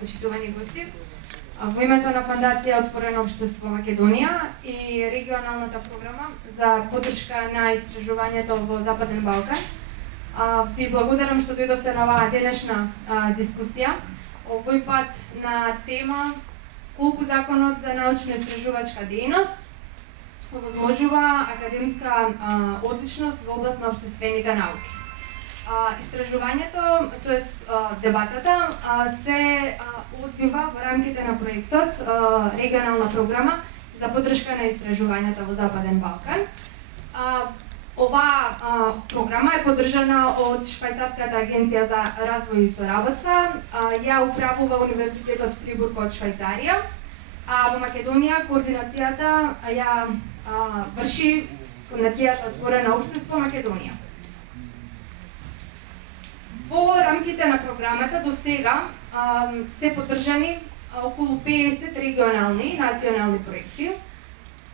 почитувани гости. Во името на Фондација Отворено општество Македонија и регионалната програма за поддршка на истражувањето во Западен Балкан, ви благодарам што дојдовте на оваа денешна дискусија. Овој пат на тема колку Законот за научно-истражувачка дејност овозможува академска одличност во област на општествените науки. Истражувањето, тоест дебатата, се одвива во рамките на проектот регионална програма за поддршка на истражувањата во Западен Балкан. Оваа програма е поддржана од Швајцарската агенција за развој и соработка, ја управува Универзитетот Фрибург од Швајцарија, а во Македонија координацијата ја врши Фондацијата Отворено општество Македонија. Во рамките на програмата до сега се поддржани околу 50 регионални и национални проекти.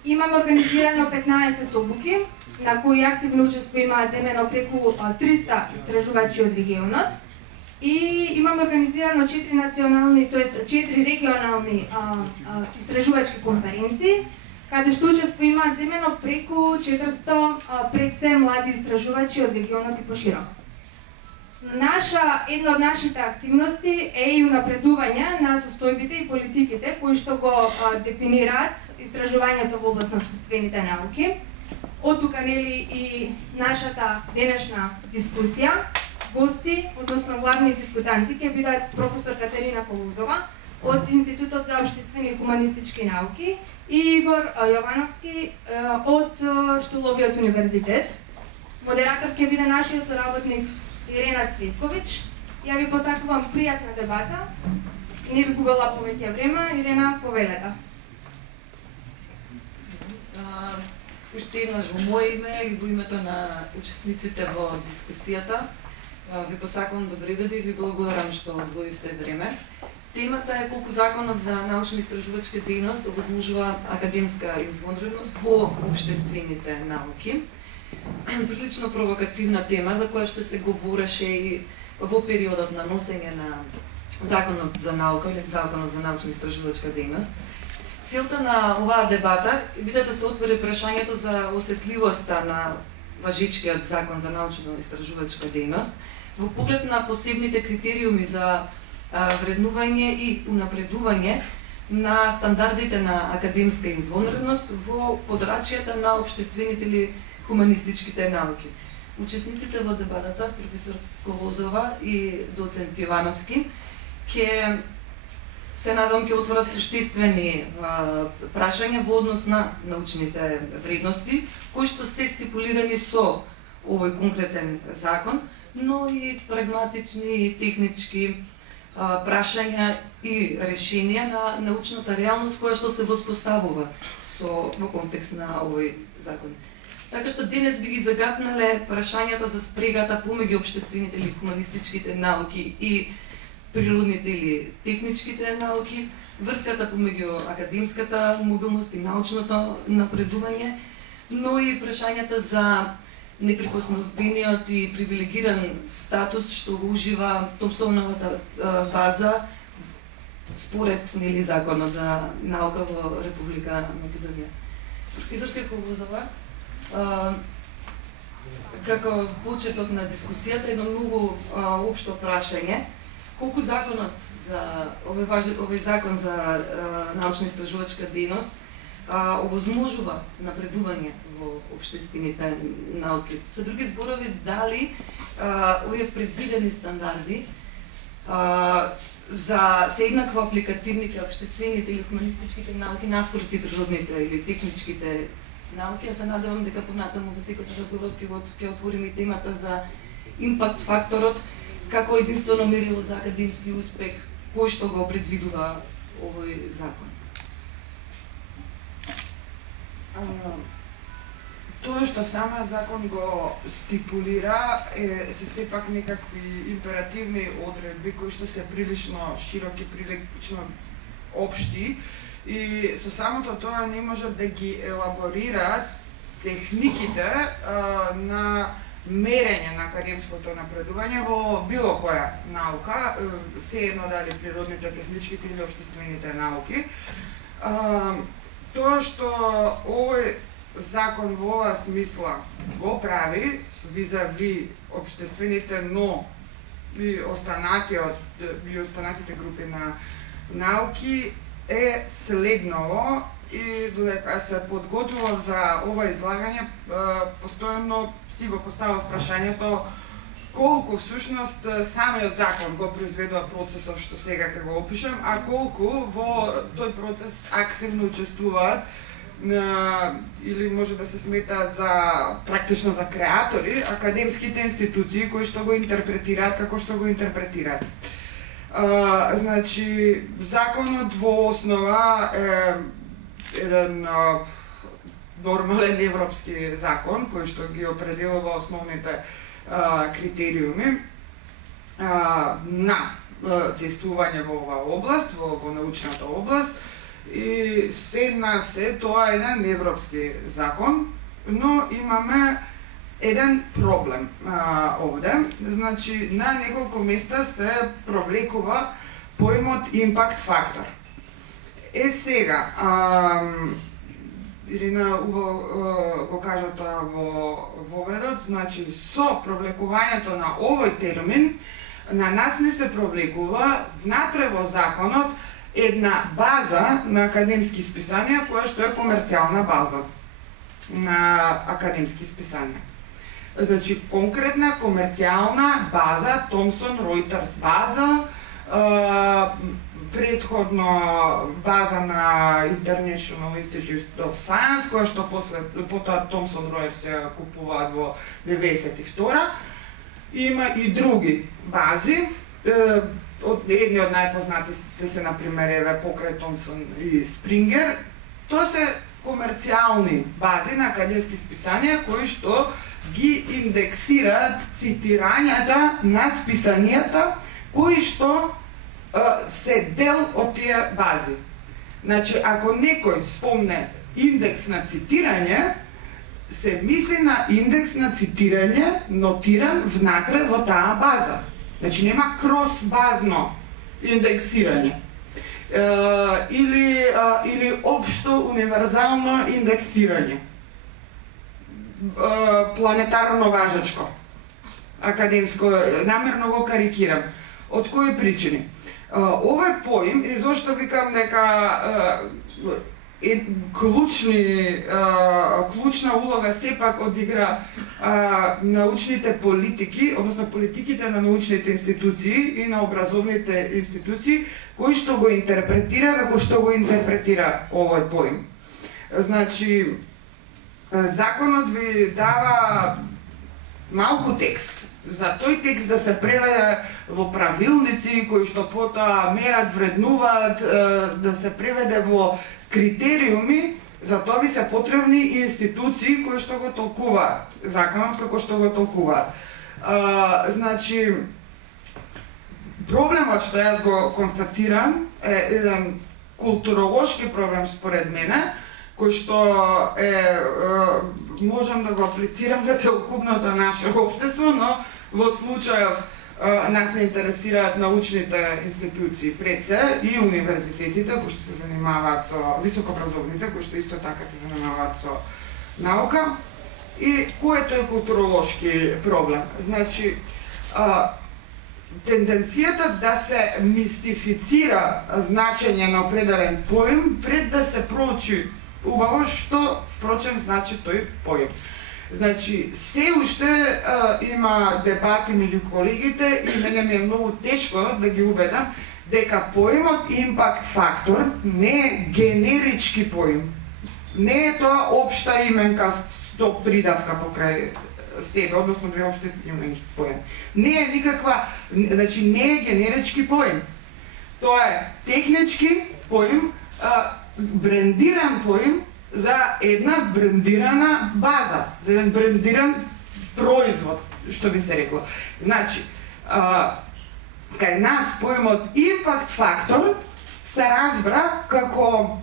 Имаме организирано 15 обуки, на кои активно учество имаат земено преку 300 истражувачи од регионот. И имаме организирано 4 национални, тоест 4 регионални истражувачки конференции, каде што учество имаат земено преку 400 пред се млади истражувачи од регионот и пошироко. Една од нашите активности е и унапредување на состојбите и политиките кои што го дефинираат истражувањето во област на општествените науки. Од тука нели и нашата денешна дискусија. Гости, односно главни дискутанти ќе бидат професор Катерина Колузова од Институтот за општествени и хуманистички науки и Игор Јовановски од Штуловиот универзитет. Модератор ќе биде нашиот соработник Ирена Цветковиќ. Ја ви посакувам пријатна дебата. Не ви губела повеќе време. Ирена, повелете. Уште еднаш во моје име и во името на учесниците во дискусијата ви посакувам добри дојди и ви благодарам што одвоивте време. Темата е колку Законот за научно-истражувачка дејност овозможува академска извонредност во општествените науки. Прилично провокативна тема за која што се говореше и во периодот на носење на Законот за наука или Законот за научно-истражувачка дејност. Целта на оваа дебата биде да се отвори прашањето за осетливоста на важичкиот Закон за научно-истражувачка дејност во поглед на посебните критериуми за вреднување и унапредување на стандардите на академска извонредност во подрачјата на општествените или хуманистичките науки. Учесниците во дебатата, професор Колозова и доцент Јовановски, ќе се надам ќе отворат суштествени прашања во однос на научните вредности, кои што се стипулирани со овој конкретен закон, но и прагматични и технички прашања и решенија на научната реалност која што се воспоставува во контекст на овој закон. Така што денес би ги загатнале прашањата за спрегата помеѓу општествените или хуманистичките науки и природните или техничките науки, врската помеѓу академската мобилност и научното напредување, но и прашањата за неприкосновениот и привилегиран статус што ужива Томсоновата база според нели Законот за наука во Република Македонија. Професорка Колозова, како почеток на дискусијата, едно многу општо прашање. Колку Законот за овој закон за научно-истражувачка дејност овозможува напредување во општествените науки? Со други зборови, дали овие предвидени стандарди за се еднакво апликативни кај општествените или хуманистичките науки наспроти природните или техничките науки? Ја се надевам дека понатаму во текот на разговорот ќе отвориме и темата за импакт факторот како единствено мерило за академски успех, кој што го предвидува овој закон. Тоа што самиот закон го стипулира се сепак некакви императивни одредби кои што се прилично широки, прилично општи и со самото тоа не можат да ги елаборираат техниките на мерење на академското напредување во било која наука, се едно дали природните, техничките или општествените науки. Тоа што овој закон во оваа смисла го прави визави општествените, но и останатите групи на науки е следново, и додека се подготвував за ова излагање, постојано си го поставав прашањето колку всушност самиот закон го произведува процесов што сега ќе го опишам, а колку во тој процес активно учествуваат или може да се сметаат за практично за креатори академските институции кои што го интерпретираат како што го интерпретираат. Значи законот во основа е еден нормален европски закон кој што ги определува основните критериуми на действување во оваа област, во научната област, и тоа е еден европски закон, но имаме еден проблем овде. Значи, на неколку места се провлекува поимот импакт фактор. Сега, Ирина го кажа тоа во воведот, значи со провлекувањето на овој термин, на нас не се провлекува внатре во законот една база на академски списанија која што е комерцијална база на академски списанија. Значи конкретна комерцијална база, Thomson Reuters база, предходно база на International Institute of Science, која што потоа Thomson Reuters се купуваат во 92-а. Има и други бази, едни од најпознатите се, например, еве покрај Thomson и Springer. Тоа се комерцијални бази на академски списанија кои што ги индексираат цитирањата на списанијата кои што се дел од тие бази. Значи, ако некој спомне индекс на цитирање, се мисли на индекс на цитирање нотиран внатре во таа база. Значи, нема кросбазно индексирање. Или општо универзално индексирање. Планетарно важечко. Академско, намерно го карикирам. Од кои причини? Овој поим, и зошто викам дека клучна улога сепак одигра научните политики, односно политиките на научните институции и на образовните институции, кои што го интерпретира како што го интерпретира овој поим. Значи, законот ви дава малку текст. За тој текст да се преведе во правилници кои што потоа мерат, вреднуваат, да се преведе во критериуми, за тоа би се потребни институции кои што го толкуваат законот како што го толкуваат. Значи, проблемот што јас го констатирам е еден културолошки проблем според мене, кој што можам да го аплицирам на целокупното наше општество, но во случајов нас не интересираат научните институции пред се и универзитетите кои што се занимаваат со високообразовните, кои што исто така се занимаваат со наука. И кој е тој културолошки проблем? Значи, тенденцијата да се мистифицира значење на определен поим пред да се проучи убаво што, впрочем, значи тој поим. Значи, се уште има дебати меѓу колегите и мене ми е многу тешко да ги убедам дека поимот импакт фактор не е генерички поим. Не е тоа општа именка со придавка покрај себе, односно две општи именки споени. Не е никаква, значи не е генерички поим. Тоа е технички поим, брендиран поим за една брендирана база, за еден брендиран производ, што би се рекло. Значи, кај нас поимот импакт фактор се разбра како,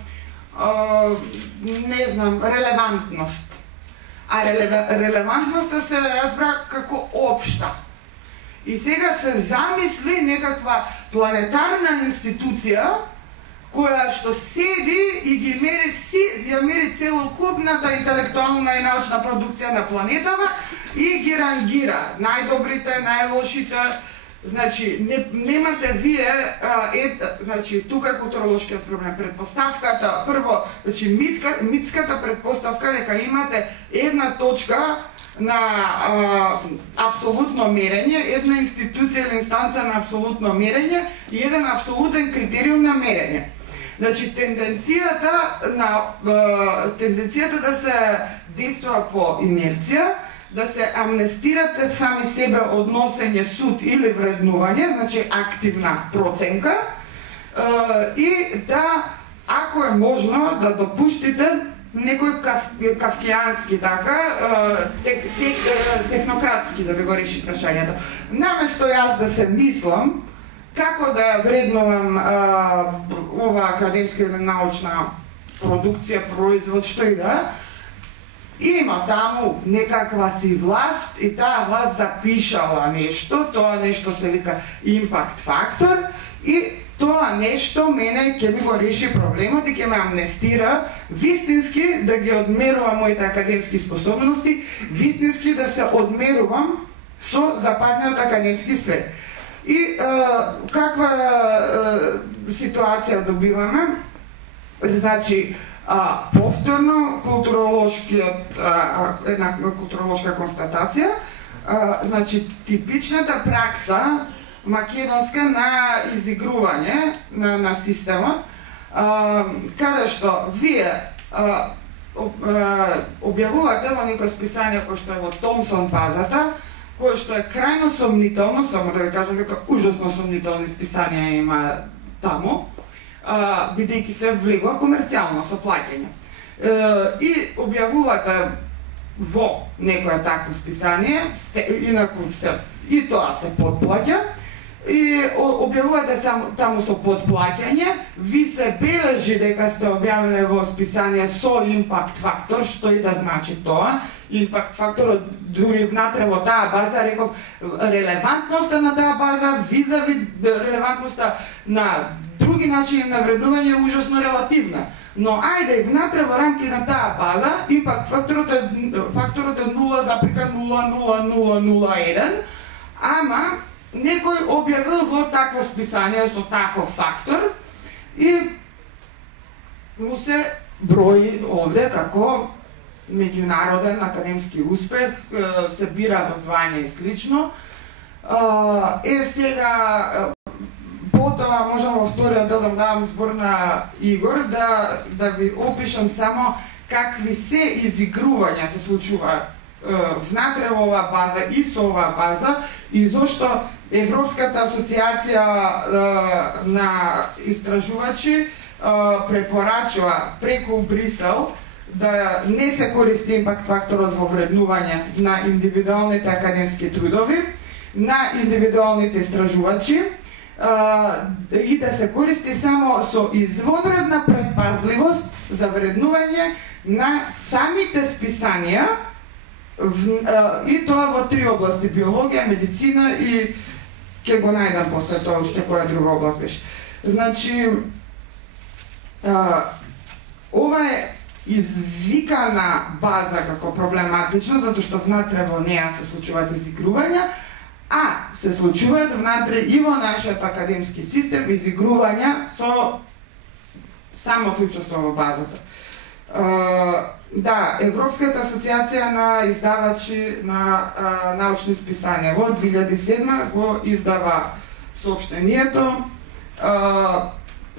не знам, релевантност. а релевантноста се разбра како општа. И сега се замисли некаква планетарна институција која што седи и ги мери целокупната интелектуална и научна продукција на планетава и ги рангира најдобрите, најлошите. Значи, немате вие, значи, тука е културолошкиот проблем. Предпоставката, прво, значи, митската предпоставка дека имате една точка на апсолутно мерење, една институција или инстанца на апсолутно мерење и еден апсолутен критериум на мерење. Значи, тенденцијата да се действува по инерција, да се амнестирате сами себе од носење суд или вреднување, значи активна проценка, и да, ако е можно, да допуштите некој кавкијански така, технократски да ви го реши прашањето. Наместо јас да се мислам како да ја вреднувам ова академска или научна продукција, производ, што и да, има таму некаква си власт и таа власт запишала нешто, тоа нешто се вика импакт фактор и тоа нешто мене ќе ми го реши проблемот и ќе ме амнестира вистински да ги одмерувам моите академски способности, вистински да се одмерувам со западниот академски свет. И каква ситуација добиваме? Значи, повторно една културолошка констатација, значи типичната пракса македонска на изигрување на системот, каде што вие објавувате во некој списание кој што е во Томсон базата, кој што е крајно сомнително, само да ви кажам дека ужасно сомнителни списанија има таму, бидејќи се влегува комерцијално со плаќање. И објавувате во некое такво списание, инаку и тоа се подплаќа, и објавувате таму со подплаќање, ви се бележи дека сте објавиле во списание со импакт фактор, што и да значи тоа. Импакт факторот дури внатре во таа база, реков, релевантноста на таа база, визави релевантноста на други начини на вреднување е ужасно релативна. Но ајде и внатре во рамки на таа база, импакт факторот е 0,00001, ама некој објавил во такво списание со таков фактор и му се брои овде како меѓународен академски успех, се бира во звање и слично. Сега потоа можам во вториот дел да давам збор на Игор да ви опишам само какви се изигрувања се случуваат внатре во оваа база и со оваа база и зошто Европската асоциација на истражувачи препорачува преку Брисел да не се користи импакт факторот во вреднување на индивидуалните академски трудови, на индивидуалните истражувачи и да се користи само со извонредна предпазливост за вреднување на самите списанија и тоа во три области: биологија, медицина и ќе го најдам после тоа уште која друга област беше. Значи, ова е извикана база како проблематична, затоа што внатре во неа се случуваат изигрувања, а се случуваат внатре и во нашиот академски систем изигрувања со самото учество во базата. Да, Европската асоциација на издавачи на научни списанија во 2007 го издава соопштението.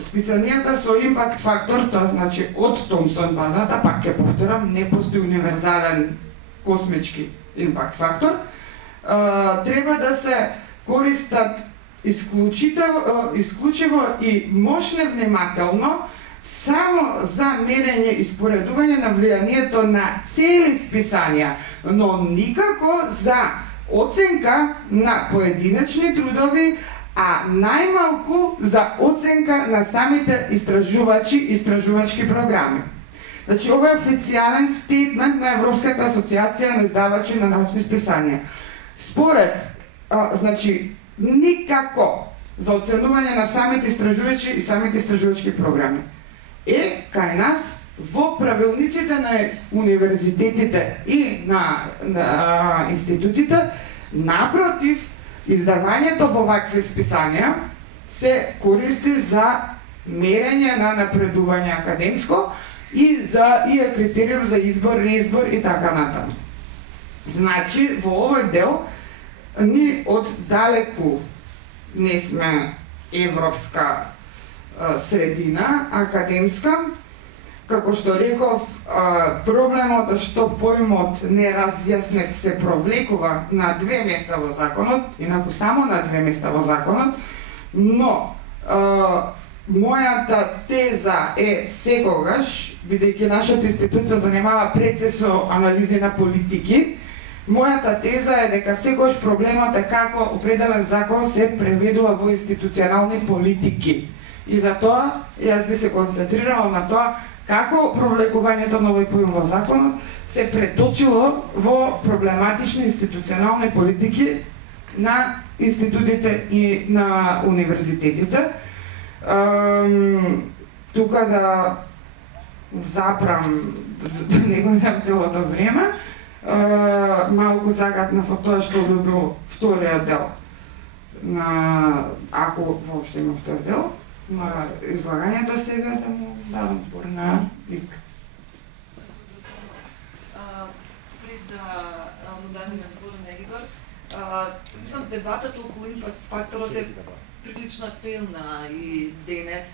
Списанијата со импакт фактор, тоа значи од Томсон базата, пак ќе повторам, не постои универзален космички импакт фактор, треба да се користат исклучиво и мощно внимателно само за мерење и споредување на влијанието на цели списанија, но никако за оценка на поединечни трудови, а најмалку за оценка на самите истражувачи и истражувачки програми. Значи, ова е официјален стейтмент на Европската асоциација на издавачи на научни списанија. Според, значи, никако за оценување на самите истражувачи и самите истражувачки програми е кај нас во правилниците на универзитетите и на институтите. Напротив, издавањето во вакви списанија се користи за мерење на напредување академско и е критериум за избор, реизбор и така натаму. Значи, во овој дел ни од далеку не сме европска средина, академска. Како што реков, проблемот е што поимот неразјаснет се провлекува на 2 места во законот, инаку само на 2 места во законот, но мојата теза е секогаш, бидејќи нашата институција занимава прецес со анализи на политики, мојата теза е дека секогаш проблемот е како определен закон се преведува во институционални политики. И затоа јас би се концентрирала на тоа како провлекувањето на овој поим во законот се преточило во проблематични институционални политики на институтите и на универзитетите. Тука да запрам, да не го дам целото време, малку загатнав од тоа што би бил вториот дел на, ако воопшто има втори дел, на излагањето сега да му дадам збор на Вик. Пред да му дадеме збор на Игор, мислам дебатата околу импакт факторот е прилично телна и денес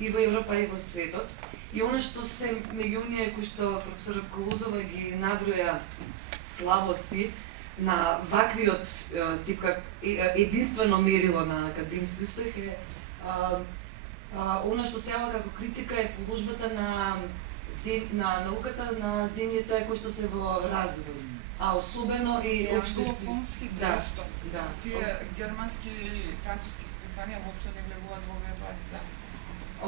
и во Европа и во светот. И она што се меѓу оние кои што професор Колузова ги наброја слабости на ваквиот тип как единствено мерило на академски успех е она што се јава како критика е положбата на науката на земјите кои што се во развој, а особено и англофонски да. Тие германски и француски списанија воопшто не влегуваат во овие бази, да.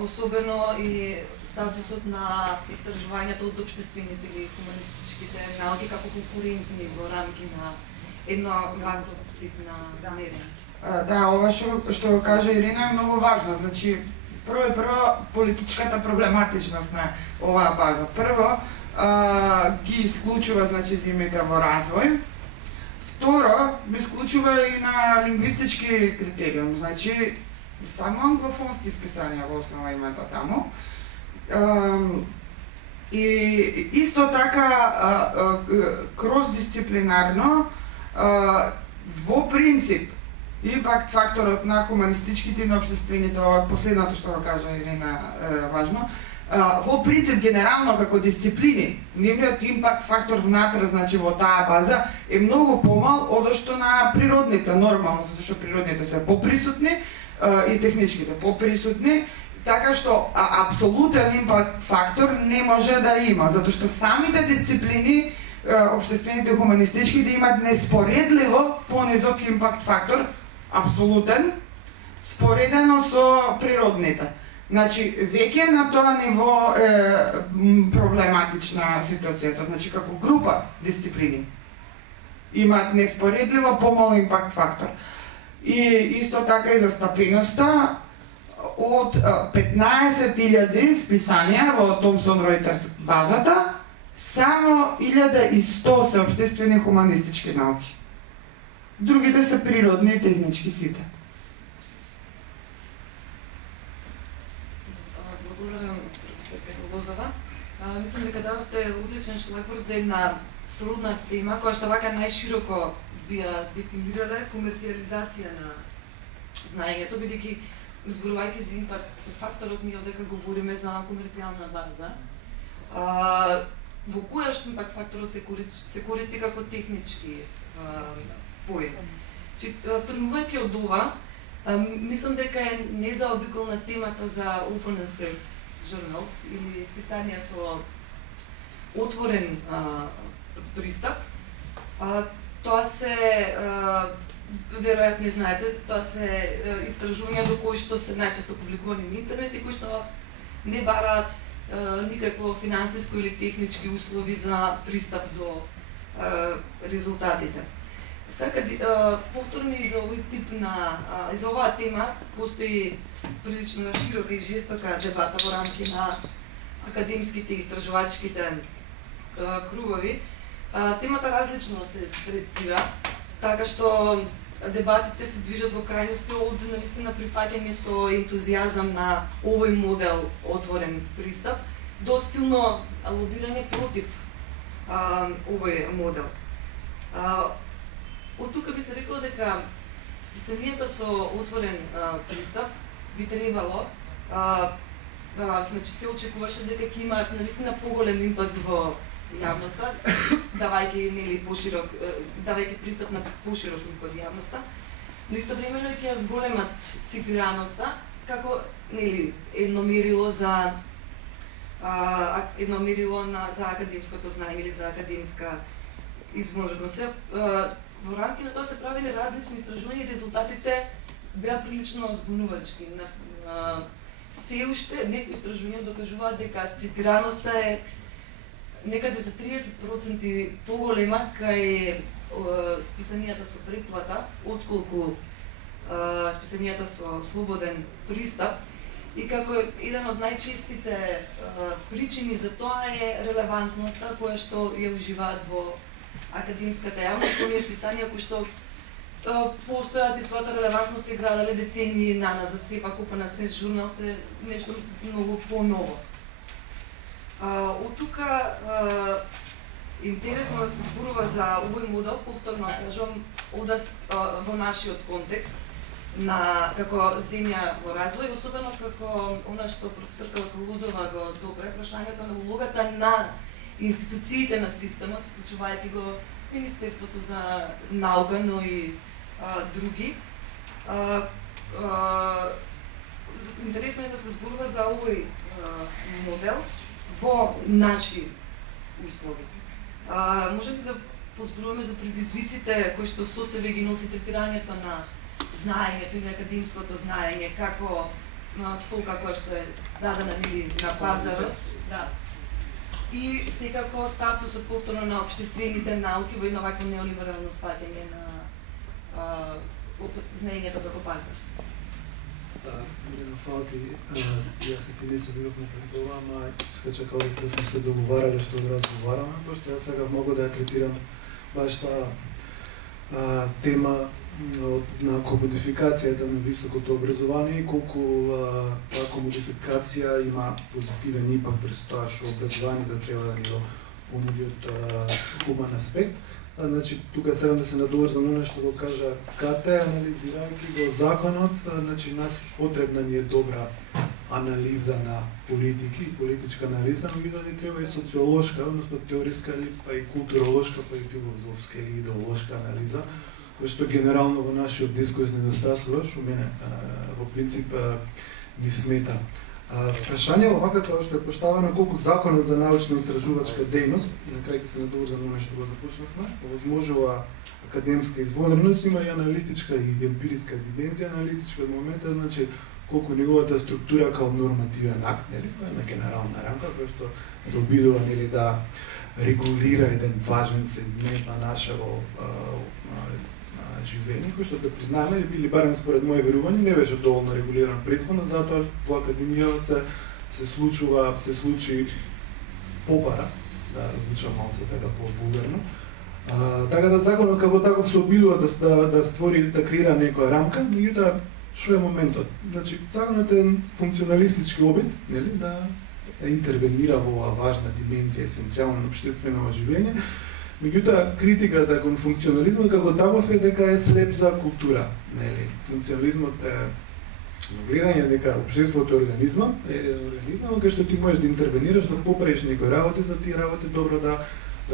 Особено и статусот на истражувањата од општествените или хуманистичките науки како конкурентни во рамки на едно ваков тип на мерење. Да, ова што го кажа Ирина е многу важно. Значи, прво политичката проблематичност на оваа база. Прво, ги исклучува, значи, земјите во развој. Второ, ги исклучува и на лингвистички критериум. Значи, само англофонски списанија во основа имате таму. И исто така кросдисциплинарно во принцип импакт факторот на хуманистичките и на општествените, ова последното што го кажа Ирина важно, во принцип генерално како дисциплини, нивниот импакт фактор внатре, значи во таа база е многу помал од што на природните, нормално, затоа што природните се поприсутни и техничките поприсутни, така што апсолутен импакт фактор не може да има, затоа што самите дисциплини, општествените и хуманистичките имаат неспоредливо понизок импакт фактор, апсолутен, споредено со природните. Значи, веќе на тоа ниво е проблематична ситуацијата, значи како група дисциплини имаат неспоредливо помал импакт фактор. И исто така и застапеноста од 15.000 списанија во Thomson Reuters базата, само 1100 се општествени хуманистички науки. Другите се природни и технички сите. Благодарам, професор Колузова. Мислам дека дадовте одличен шлагворд за една сродна тема, која што вака најшироко би ја дефинирала комерцијализација на знаењето, бидејќи зборувајќи за импакт факторот, ние одека говориме за комерцијална база. Во која што импакт факторот се користи како технички поим. Тргнувајќи од ова, мислам дека е незаобиколна темата за Open Access Journals или списанија со отворен пристап. Тоа се, веројатно знаете, тоа се истражувања до кои што се најчесто публикувани на интернет и кои што не бараат никакво финансиско или технички услови за пристап до резултатите. Повторно и за овој тип на за оваа тема постои прилично широка и жестока дебата во рамки на академските и истражувачките кругови. Темата различно се третира, така што дебатите се движат во крајности од навистина прифаќање со ентузијазам на овој модел отворен пристап до силно лобирање против овој модел. Од тука би се рекла дека списанијата со отворен пристап би требало значи се очекуваше дека ќе имаат навистина поголем импакт во јавноста, давајќи поширок, давајќи пристап на поширок код јавноста, но истовремено ќе ја зголемат цитираноста како едно мерило за за академското знаење или за академска изможност. Во рамки на тоа се правиле различни истражувања и резултатите беа прилично збунувачки. Се уште некои истражувања докажуваат дека цитираноста е некаде за 30% поголема кај списанијата со преплата, отколку списанијата со слободен пристап. И како еден од најчестите причини за тоа е релевантноста која што ја уживаат во академската јавност, оние списанија кои што постојат и својата релевантност се градале децении наназад, сепак на се журнал се нешто многу по-ново. Од тука интересно да се зборува за овој модел, повторно кажам, во нашиот контекст на како земја во развој, особено како она што професорка Лакалузова го добре прашањето на улогата на институциите на системот, вклучувајќи го Министерството за наука, но и други. Интересно е да се зборува за овој модел во наши услови. Може ли да позборуваме за предизвиците кои што со себе ги носи третирањето на знаењето и на академското знаење како стока која што е дадена на пазарот, да. И секако статусот повторно на општествените науки во едно вакво неолиберално сваќање на знаењето како пазар. Фала ти, јас и ти не се видовме пред това, ама скача како да сме се договарале што да разговараме, пошто јас сега могу да ја третирам баш таа тема на комодификацијата на високото образование и колку таа комодификација има позитивен импакт врз тоа што образованието треба да ни го понуди од хуман аспект. Значи, тука сега да се надоврзам на нешто го кажа Кате, анализирајќи го законот, значи нас потребна ни е добра анализа на политики и политичка анализа, но да ни треба и социолошка, односно теориска, па и културолошка, па и филозофска или идеолошка анализа, кој што генерално во нашиот дискурс недостасува, што мене во принцип ми смета. Прашање овака како што е поставено колку законот за научно-истражувачка дејност, и на крај ќе се надоврзам на што го започнавме, овозможува академска извонредност, има и аналитичка и емпириска димензија. Аналитичка од моментот, значи колку неговата структура као нормативен акт, нели, која е на генерална рамка, која што се обидува нели да регулира еден важен сегмент на нашето живење, кој што да признаеме, или барем според моје верување, не беше доволно регулиран претходно, затоа во академијата се случи попара, да звучам малце така по-вулгарно. Така да законот како таков се обидува да створи, да креира некоја рамка, меѓутоа што е моментот? Значи, законот е функционалистички обид, нели, да интервенира во оваа важна димензија, есенцијална на општественото живење. Меѓутоа, критиката кон функционализмот како таков е дека е слеп за култура. Нели? Функционализмот е гледање дека општеството е организма, кај што ти можеш да интервенираш, да поправиш некои работи, за тие работи добро да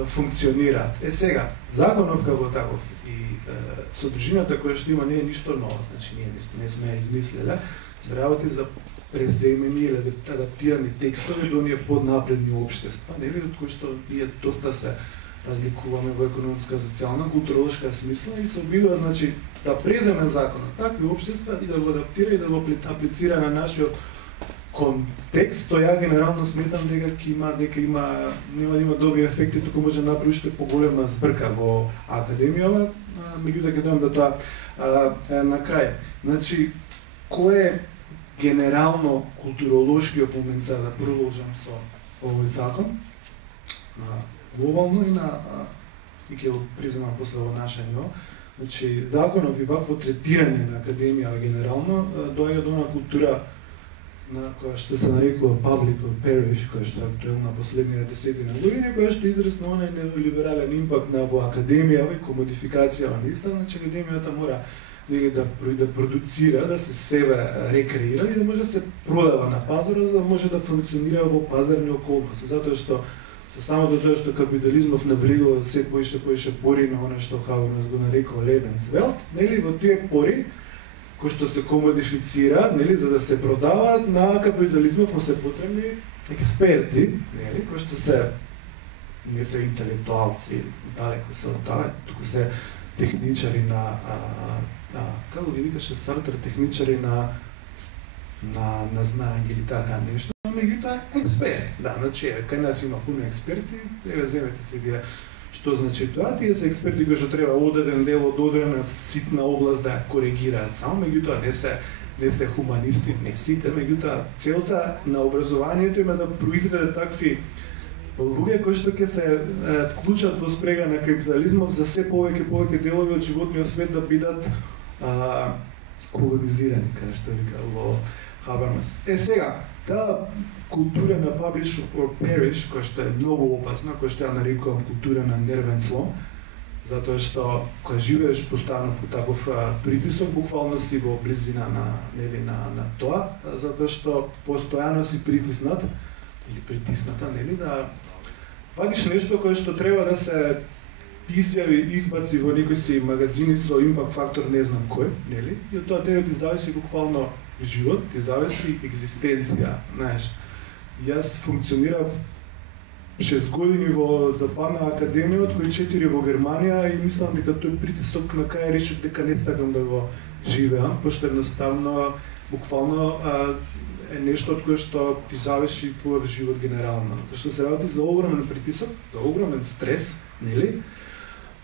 функционираат. Сега, законов како таков и содржината која што има не е ништо ново, значи ние не сме ја измислиле, се работи за преземени или адаптирани текстови до оние поднапредни општества, нели, од кои што ние доста се разликуваме во економска, социјална, културолошка смисла и се обидува, значи, да преземе законот такви општества и да го адаптира и да го аплицира на нашиот контекст, тоа ја генерално сметам дека нема да има добри ефекти, туку може да направи уште поголема збрка во академијава, меѓутоа ќе дојдам до тоа на крај. Значи, кој е генерално културолошкиот момент, за да продолжам со овој закон, на глобално и ќе го признам после во наше ниво. Значи, законов и вакво третирање на академија генерално доаѓа до една култура на која што се нарекува public or parish, која што е актуелна последниве десетина години, која што израсно онај неолиберален импакт на во академија и комодификација на иста, значи академијата мора да продуцира, да се себе рекреира и да може да се продава на пазарот, да може да функционира во пазарни околности, затоа што само до тоа што капитализмов навлегува се поише пори на оно што Хабермас го нарекува Lebenswelt, нели, во тие пори кои што се комодифицира, нели, за да се продаваат на капитализмов, му се потребни експерти, нели, кои што не се интелектуалци, далеко се од тоа, туку се техничари како ги викаше Сартер, техничари на знаење или така нешто, меѓутоа експерт. Да, значи, кај нас има пуно експерти, земете се вие што значи тоа, тие се експерти кои што треба одреден дел од одредена ситна област да ја коригираат само, меѓутоа не се хуманисти, не сите, меѓутоа целта на образованието има да произведе такви луѓе кои што ќе се вклучат во спрега на капитализмов за се повеќе делови од животниот свет да бидат колонизирани, како што вика во Хабермас. Сега, таа култура на publish or perish, која што е многу опасна, која што ја нарекувам култура на нервен слом, затоа што кога живееш постојано под таков притисок, буквално си во близина на тоа, затоа што постојано си притиснат или притисната, нели, да вадиш нешто кое што треба да се избаци во некои си магазини со импакт фактор не знам кој, нели? И од тоа тебе ти зависи буквално живот, ти зависи екзистенција, знаеш. Јас функционирав 6 години во Западна академија, од кои 4 во Германија и мислам дека тој притисок на крај решив дека не сакам да го живеам, пошто едноставно буквално е нешто од кое што ти зависи твојот живот генерално. Тоа што се работи за огромен притисок, за огромен стрес, нели?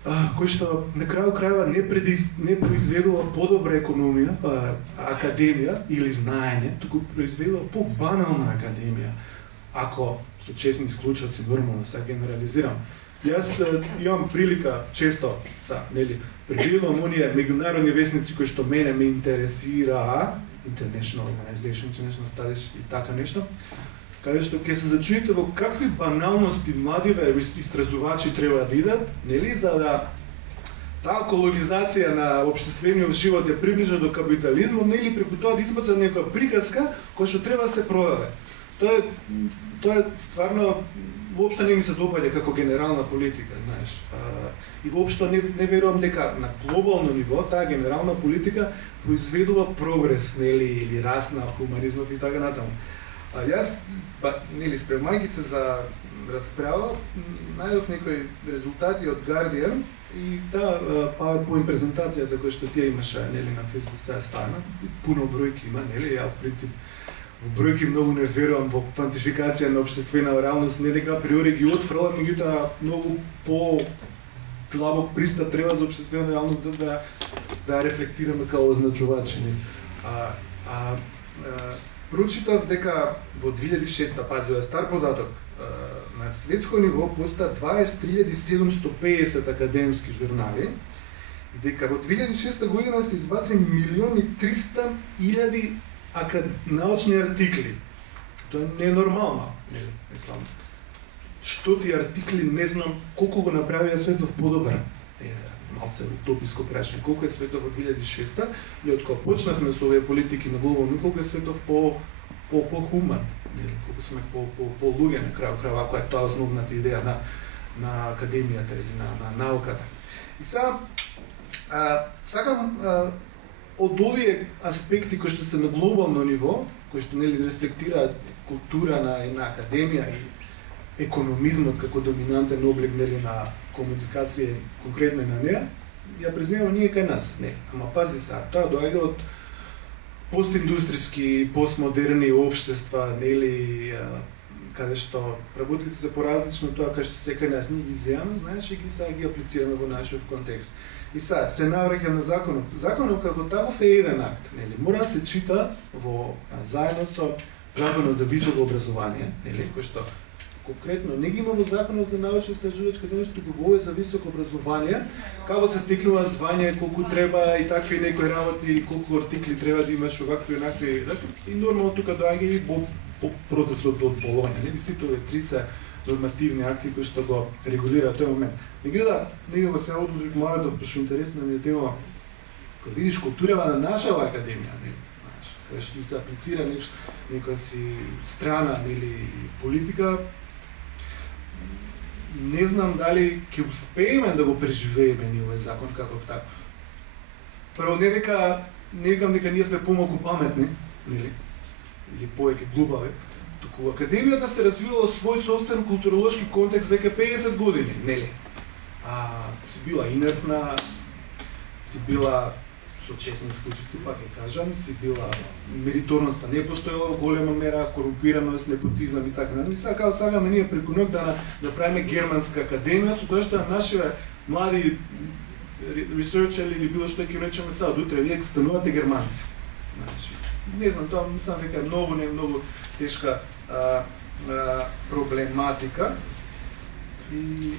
Кој што на крају крајва не произведува подобра економија, академија или знаење, туку произведува побанална академија. Ако со честни исклучоци, нормално се генерализирам. Јас имам прилика често нели, прегледувам оние меѓународни весници кои што мене ме интересира, International Organization, International Studies и така нешто, каде што ќе се зачуите во какви баналности младиве истражувачи треба да идат, нели, за да таа колонизација на општествениот живот ја приближа до капитализмот, нели, преку тоа да избацат некоја приказка која што треба да се продаде. Тоа е стварно воопшто не ми се допаѓа како генерална политика, знаеш. И воопшто не верувам дека на глобално ниво таа генерална политика произведува прогрес, нели, или раст на хуманизмов и така натаму. Јас, нели, спремајќи се за расправа, најдов некои резултати од Guardian и таа PowerPoint презентацијата која што тие имаше, нели, на Facebook сега стана, пуно бројки има, нели, ја во принцип во бројки многу не верувам во квантификација на општествена реалност, не дека априори ги отфрлам, меѓутоа многу по-длабок пристап треба за општествена реалност да рефлектираме као означувачи. Прочитав дека во 2006, пази, е стар податок, на светско ниво постојат 23.750 академски журнали и дека во 2006 година се избацени 1.300.000 научни артикли. Тоа е ненормално, мислам. Што ти артикли, не знам колку го направија светов подобар. Малце утописко прашање, колку е светов во 2006 и од кога почнавме со овие политики на глобално, колку е светов по-хуман, колку сме по-луѓе на крај крајва, ако е тоа основната идеја на академијата или на науката. И сега сакам од овие аспекти кои што се на глобално ниво, кои што нели рефлектираат култура на една академија и економизмот како доминантен облик нели на комуникација конкретно на неа, ја признаваме ние кај нас. Не, ама пази сега, тоа доаѓа постиндустријски, постмодерни општества, нели, каде што работите се поразлично тоа кај што секај нас ние ги земаме, знаеш, и ги сега ги аплицираме во нашиот контекст. И сега се навраќам на законот. Законот како таков е еден акт, нели? Мора да се чита во заедно со Законот за високо образование, нели, кој што конкретно не ги има во Законот за научно-истражувачка дејност, туку во за високо образование, како се стекнува звање, колку треба и такви некои работи, колку артикли треба да имаш овакви и онакви, и нормално тука доаѓа и по процесот од Болоња, нели, сите овие три се нормативни акти кои што го регулираат тој момент. Меѓутоа, некако се одлучив младото, пошто интересна ми е тема, кога видиш културава на нашава академија, нели, знаеш, каде што се аплицира некоја си страна или политика, не знам дали ќе успееме да го преживееме ние овој закон каков таков. Прво, не викам дека ние сме помалку паметни, нели, или повеќе глупави, туку академијата се развивала свој собствен културолошки контекст веќе 50 години, нели? Си била инертна, си била со честни случаи, пак ќе кажам, си била мериторноста не постоела во голема мера, корумпираност, непотизам и така натаму. Сега сакаме ние преку ноќ да направиме германска академија, со тоа што нашите млади ресерчери или било што ќе речеме сега од утре, вие станувате германци. Значи, не знам, тоа мислам дека е многу тешка проблематика. И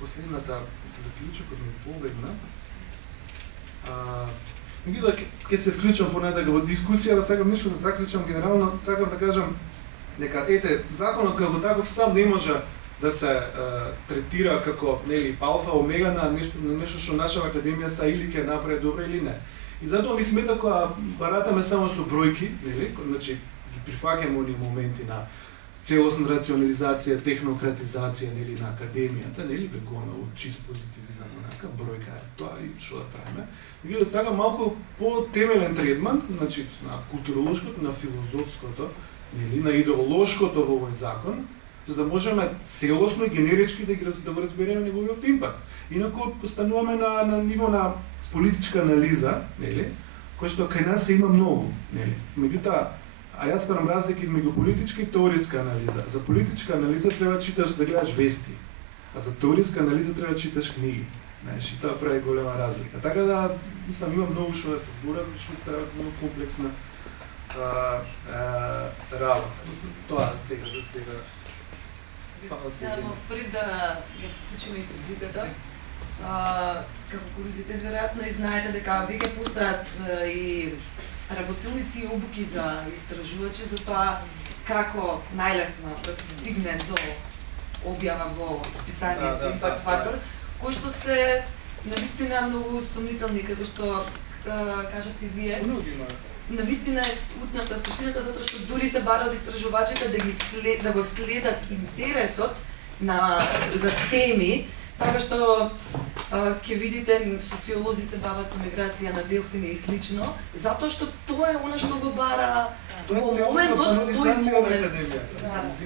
последната заклучокот ми побегна. Меѓутоа ќе се вклучам понатака во дискусија, сакам нешто да заклучам генерално, сакам да кажам дека законот како таков сам не може да се третира како нели алфа омега на нешто што нашава академија са или ќе направи добро или не. И затоа ми смета кога баратаме само со бројки, нели, значи ги прифаќаме оние моменти на целосна рационализација, технократизација, нели, на академијата, нели, бегуваме од чист позитивизам, онака, бројка е тоа и што да правиме. Меѓутоа сега малку по-темелен третман, значи на културолошкото, на филозофското, нели, на идеолошкото во овој закон, за да можеме целосно и генерички да го разбереме неговиот импакт. Инаку постануваме на ниво на политичка анализа, нели, кој што кај нас се има многу, нели. Меѓутоа, јас правам разлика измеѓу политичка и теориска анализа. За политичка анализа треба читаш да гледаш вести, а за теориска анализа треба читаш книги. Знаеш, и тоа прави голема разлика. Така да, мислам, има многу што да се збора, зашто се работи за комплексна работа. Мислам, тоа сега за сега. Само пред да ја вклучиме и публиката, како куризитет, веројатно и знаете дека веќе постојат и работилници и обуки за истражувачи за тоа како најлесно да се стигне до објава во списание со импакт фактор, кои што се навистина многу сомнителни, како што кажавте вие. Навистина е утната суштината, затоа што дури се бара од истражувачите да го следат интересот за теми, така што ќе видите социолози се бават со миграција на делфини и слично, затоа што тоа е она што го бара во моментот во тој момент.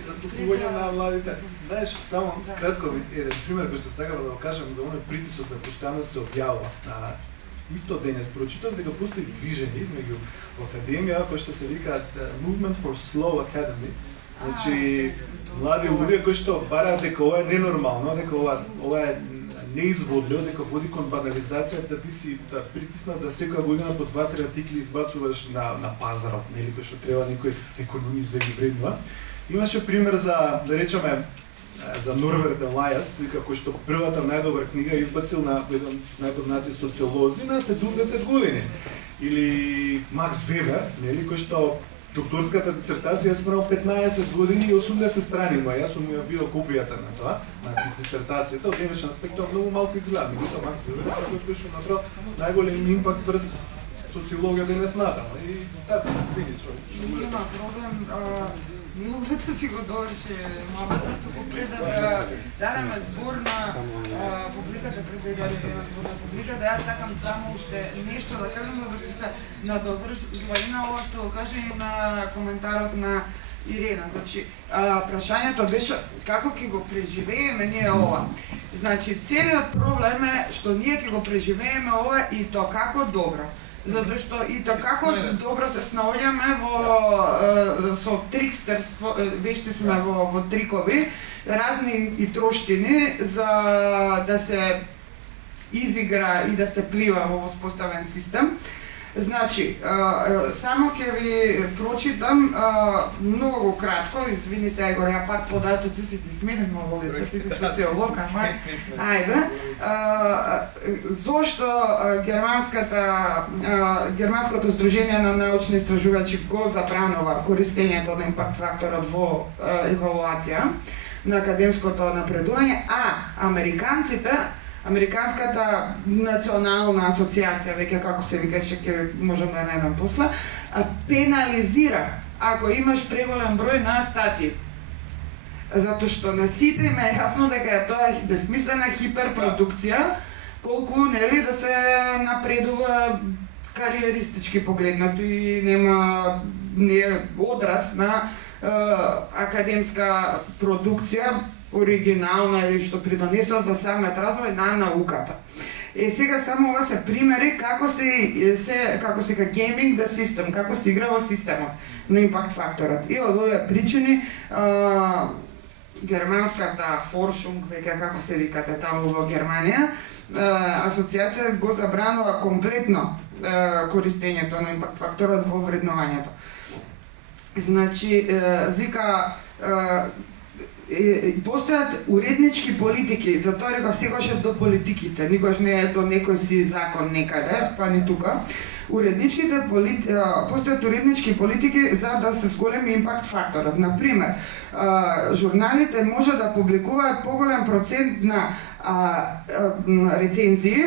За тупување на младите. Знаеш, само кратко еден пример кој што сакам да го кажам за оној притисок да постојано се објавува. Исто денес прочитав дека постои движење измеѓу академија кој што се вика Movement for Slow Academy. Значи, млади луѓе кои што бараат дека ова е ненормално, дека ова е неизводливо, дека води кон банализација, ти си притиснат да секоја година по 2-3 артикли избацуваш на пазарот, нели, кој што треба некој економист да ги вреднува. Имаше пример за, да речеме, за Норберт Елиас, кој што првата најдобра книга избацил на еден најпознати социолози на 70 години. Или Макс Вебер, нели, кој што докторската дисертација спрема 15 години и 80 страни, но јас сум ја видел копијата на тоа, на дисертацијата, од денешен аспект тоа многу малку изгледа. Меѓутоа Макс Вебер кој што направил најголем импакт врз социологија денес натаму. И така, свиди што. Нема проблем, милата си го доврши мамата, туку пред да дадеме збор на публиката, пред да дадеме збор на публиката, јас сакам само уште нешто да кажам, zato што се надовршува и на ова што го каже и на коментарот на Ирена. Значи, прашањето беше како ќе го преживееме ние ова. Значи, целиот проблем е што ние ќе го преживееме ова и то како добро. затоа што и така како добро се снаоѓаме во со трикстерство, вешти сме во трикови, разни и троштини за да се изигра и да се плива во воспоставен систем. Значи, само ќе ви прочитам многу кратко, извини се Егор, ја пак податоци си ти сменим овој, ти си социолог, ама ајде. Зошто германското здружение на научни истражувачи го забранува користењето на импакт факторот во евалуација на академското напредување, а Американската национална асоциација, веќе како се викаше, ќе можам да ја најдам после, пенализира ако имаш преголем број на статии. Затоа што на сите им е јасно дека тоа е безсмислена хиперпродукција, колку нели да се напредува кариеристички погледнато и не е одраз на академска продукција оригинална или што придонесува за самиот развој на науката. Сега само ова се примери како се gaming the system, како се игра во системот на импакт факторот. И од овие причини германската Forschung, веќе како се викате таму во Германија, асоциација го забранува комплетно користењето на импакт факторот во вреднувањето. Значи, вика постојат уреднички политики, затоа реков секогаш е до политиките, никогаш не е до некој си закон некаде, па ни тука. Постојат уреднички политики за да се зголеми импакт факторот. Например, журналите може да публикуваат поголем процент на рецензии,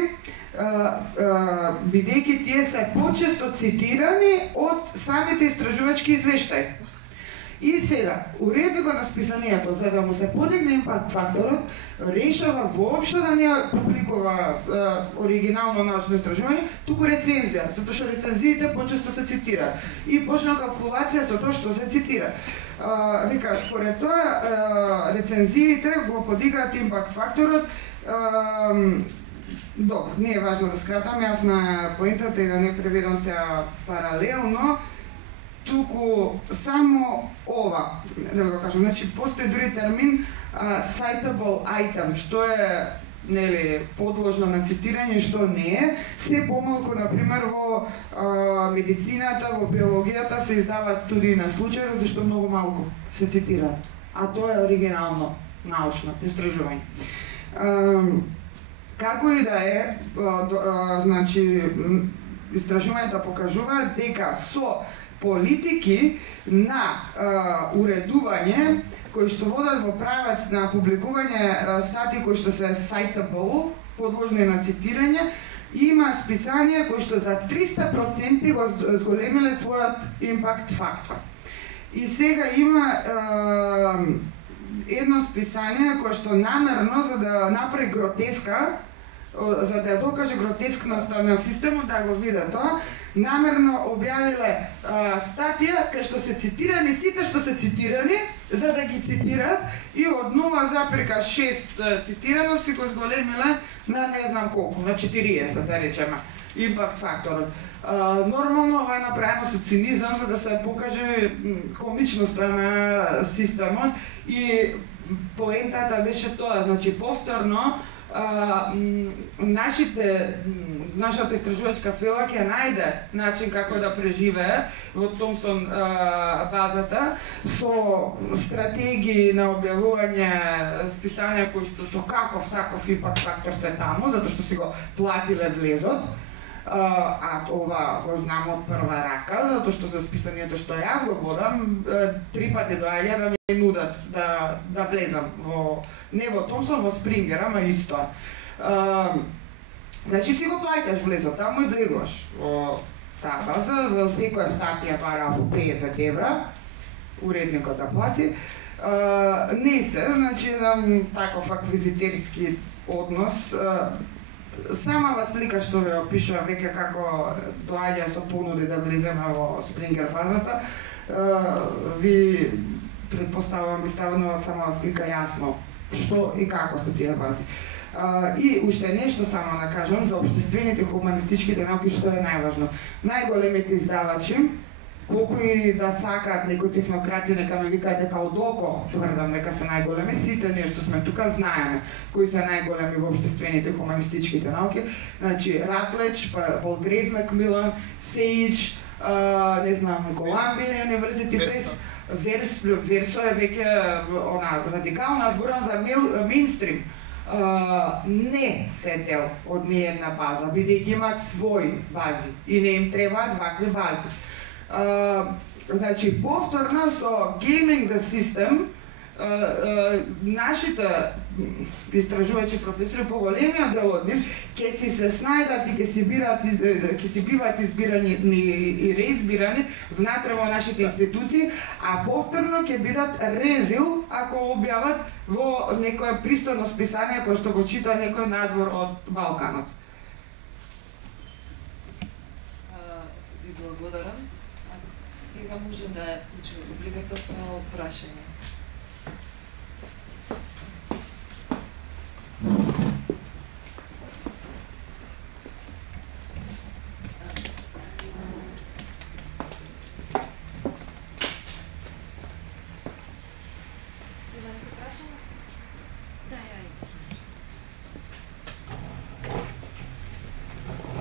бидејќи тие се почесто цитирани од самите истражувачки извештаи. И сега, уреди го на списанието, за да му се подигне импакт факторот, решава воопшто да не публикува оригинално научно истражување, туку рецензија, затоа што рецензиите почесто се цитираат. И почна калкулација со тоа што се цитира. Вика, според тоа, рецензиите го подигаат импакт факторот. Добро, не е важно да скратам, јасна поентата и да не преведам сега паралелно, туку само ова, да го кажам, значи постои дури термин citable item, што е нели подложно на цитирање, што не е. Се помалку, например, во медицината, во биологијата се издаваат студии на случај, затоа што многу малку се цитира, а тоа е оригинално научно истражување. Како и да е, значи истражувањата покажуваат дека со политики на уредување кои што водат во правец на публикување статии кои што се citable, подложни на цитирање, има списанија кои што за 300% го зголемиле својот импакт фактор. И сега има едно списание кое што намерно за да направи гротеска, за да ја докаже гротескноста на системот, да го виде тоа, намерно објавиле статија кај што се цитирани сите што се цитирани, за да ги цитираат, и од 0,6 цитираности го зголемиле на не знам колку, на 40, да речеме, импакт факторот. Нормално ова е направено со цинизам за да се покаже комичноста на системот и поентата беше тоа, значи повторно нашата истражувачка фела ќе најде начин како да преживее во Томсон базата со стратегии на објавување списања кои што со каков таков импакт фактор се таму, затоа што си го платиле влезот. А ова го знам од прва рака, затоа што за списанието што јас го водам, 3 пати доаѓа да ми нудат да влезам во не во Томсон, во Спрингер, ама исто. Значи си го плаќаш влезот, таму и влегуваш во таа база, за секоја статија пара по 50 евра, уредникот да плати. Не се, значи таков аквизитерски однос. Самава слика што ве опишува веќе како доаѓа со понуди да влеземе во Спрингер базата, ви предпоставувам ви ставува самава слика јасно што и како се тие бази. И уште нешто само да кажам за општествените хуманистичките науки што е најважно. Најголемите издавачи, колку и да сакаат некои технократи нека ме викаат дека од око тврдам дека се најголеми, сите ние што сме тука знаеме кои се најголеми во општествените хуманистичките науки. Значи Ратледж, Пол Грейв Макмилан, Сейдж, не знам, Колумбија универзитет Прес, Версо е веќе она радикална зборам за мејнстрим. Не се дел од ниједна база, бидејќи имаат своји бази и не им требаат вакви бази. Значи, повторно со Gaming the System, нашите истражувачи професори, поголемиот дел од нив, ќе си се снајдат и ќе си биваат избирани и реизбирани внатре во нашите институции, а повторно ќе бидат резил ако објават во некое пристојно списание кој што го чита некој надвор од Балканот. Ви благодарам. Сега може да ја вклучим рубриката со прашање.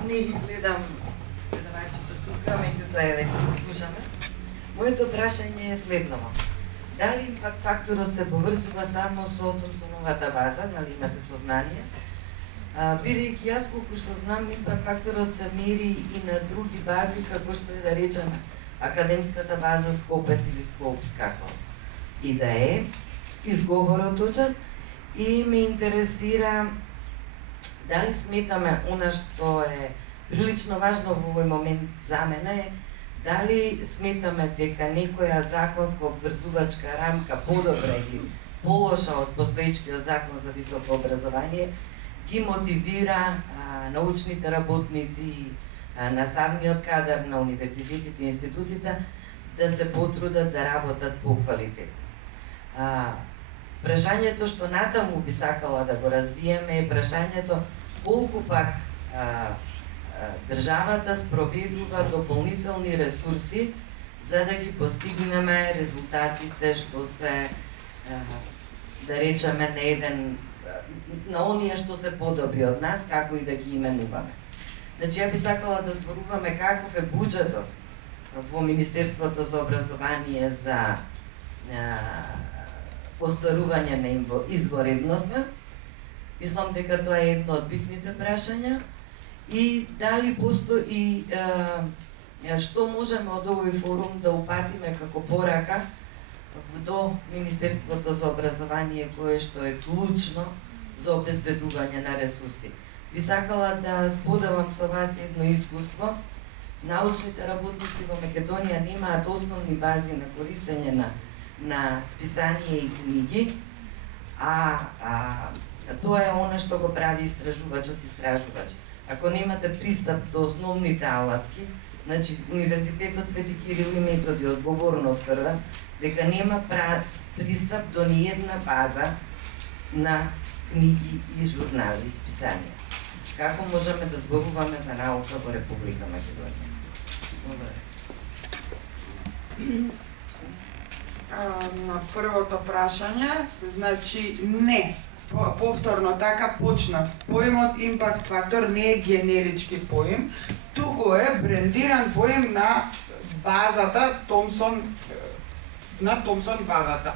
Не ги гледам предавачите тука, меѓутоа е веќе слушаме. Моето прашање е следново. Дали импакт факторот се поврзува само со Томсоновата база, дали имате сознание? Бидејќи јас колку што знам, импакт факторот се мери и на други бази, како што е да речеме академската база Scopus или Scopes, како и да е изговорот точен, и ме интересира дали сметаме она што е прилично важно во овој момент за мене е дали сметаме дека некоја законска обврзувачка рамка подобра или полоша од постоечкиот закон за високо образование ги мотивира научните работници и наставниот кадар на универзитетите и институтите да се потрудат да работат по квалитет. Прашањето што натаму би сакала да го развиеме е прашањето колку пак државата спроведува дополнителни ресурси за да ги постигнеме резултатите што се да речеме на оние што се подобри од нас, како и да ги именуваме. Значи, ја би сакала да зборуваме каков е буџетот во Министерството за образование за остварување на изворедноста. Мислам дека тоа е едно од битните прашања и дали постои што можеме од овој форум да упатиме како порака до Министерството за образование кое што е клучно за обезбедување на ресурси. Би сакала да споделам со вас едно искуство. Научните работници во Македонија немаат основни бази на користење на списание и книги, тоа е она што го прави истражувач. Ако немате пристап до основните алатки, значи Универзитетот Свети Кирил и Методи одговорно тврда дека нема пристап до ниедна база на книги и журнали и списанија. Како можеме да зборуваме за наука во Република Македонија? Благодарам. На првото прашање, значи не. Повторно така почнав. Поимот импакт фактор не е генерички поим, туку е брендиран поим на базата Томсон, на Томсон базата.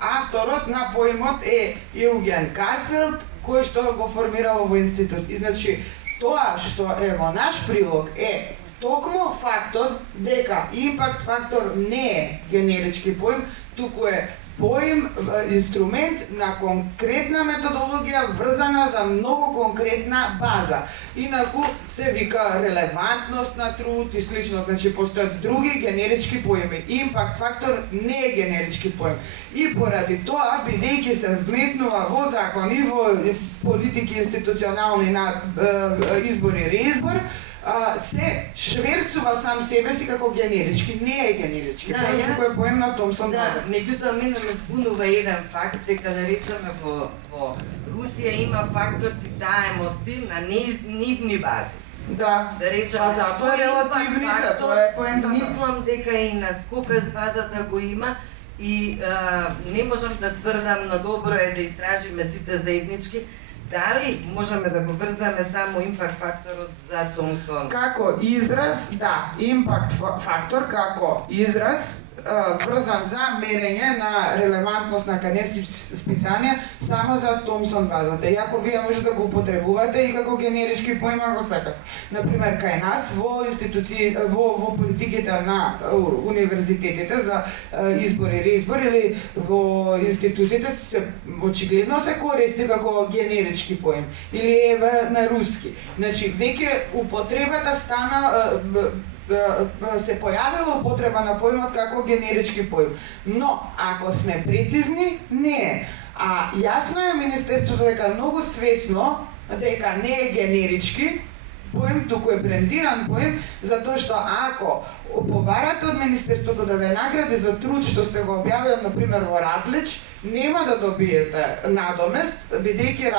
Авторот на поимот е Илген Карфилд, кој што го формирал во институт. И значи тоа што е во наш прилог е токму фактор дека импакт фактор не е генерички поим, туку е поим, инструмент на конкретна методологија врзана за многу конкретна база. Инаку се вика релевантност на труд и слично, значи постојат други генерички поими. Импакт фактор не е генерички поим. И поради тоа, бидејќи се вметнува во закон и во политики институционални на избор и реизбор, се шверцува сам себе си како генерички. Не е генерички поим, кој е поим на Томсон база. Меѓутоа мене ме збунува еден факт дека да речеме во Русија има факторци таемости на нивни бази. Да, речеме, затоа релативни се, тоа е поентата. Мислам дека и на Скопје базата го има и не можам да тврдам, но добро е да истражиме сите заеднички, дали можеме да го врзаме само импакт факторот за Томсон? Како израз, да, импакт фактор како израз врзан за мерење на релевантност на академски списанија само за Томсон базата. Иако вие може да го употребувате и како генерички поим ако сакате. Например, кај нас во институции, во политиките на универзитетите за избор и реизбор или во институтите се очигледно се користи како генерички поим или еве на руски. Значи веќе употребата стана се појавила употреба на поимот како генерички поим. Но, ако сме прецизни, не е. А јасно е Министерството дека многу свесно дека не е генерички поим, туку е брендиран поим, затоа што ако побарате од Министерството да ве награди за труд што сте го објавили, например, во Ратлич, нема да добиете надомест, бидејќи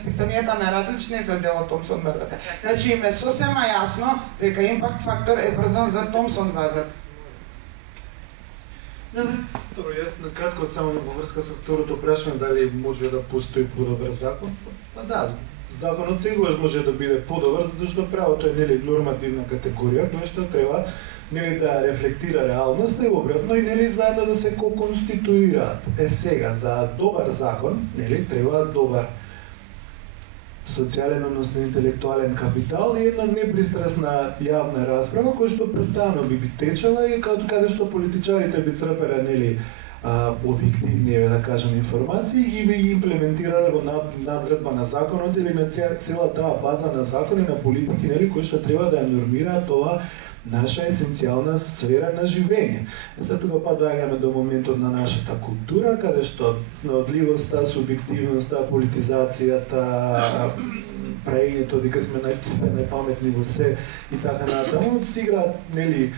списанијата на Ратлич не се дел од Томсон базата. Значи им е сосема јасно дека импакт фактор е врзан за Томсон базата. Добро, јас на кратко само во врска со второто прашање дали може да постои подобар закон. Па да, законот сегогаш може да биде подобар, затоа што правото е нели нормативна категорија која што треба нели да рефлектира реалноста и обратно и нели заедно да се конституираат. Сега за добар закон, нели треба добар социјален, односно интелектуален капитал и една непристрасна јавна расправа која што постојано би течела и каде што политичарите би црпеле нели објективни, да кажем, информации и ги би имплементирале во надредба на законот или на цела таа база на закони, на политики, нели, кои што треба да ја нормираат ова наша есенцијална сфера на живење. Сега тука па доаѓаме до моментот на нашата култура, каде што снаодливоста, субјективноста, политизацијата, праењето дека сме најпаметни во се и така натаму, си играат, нели,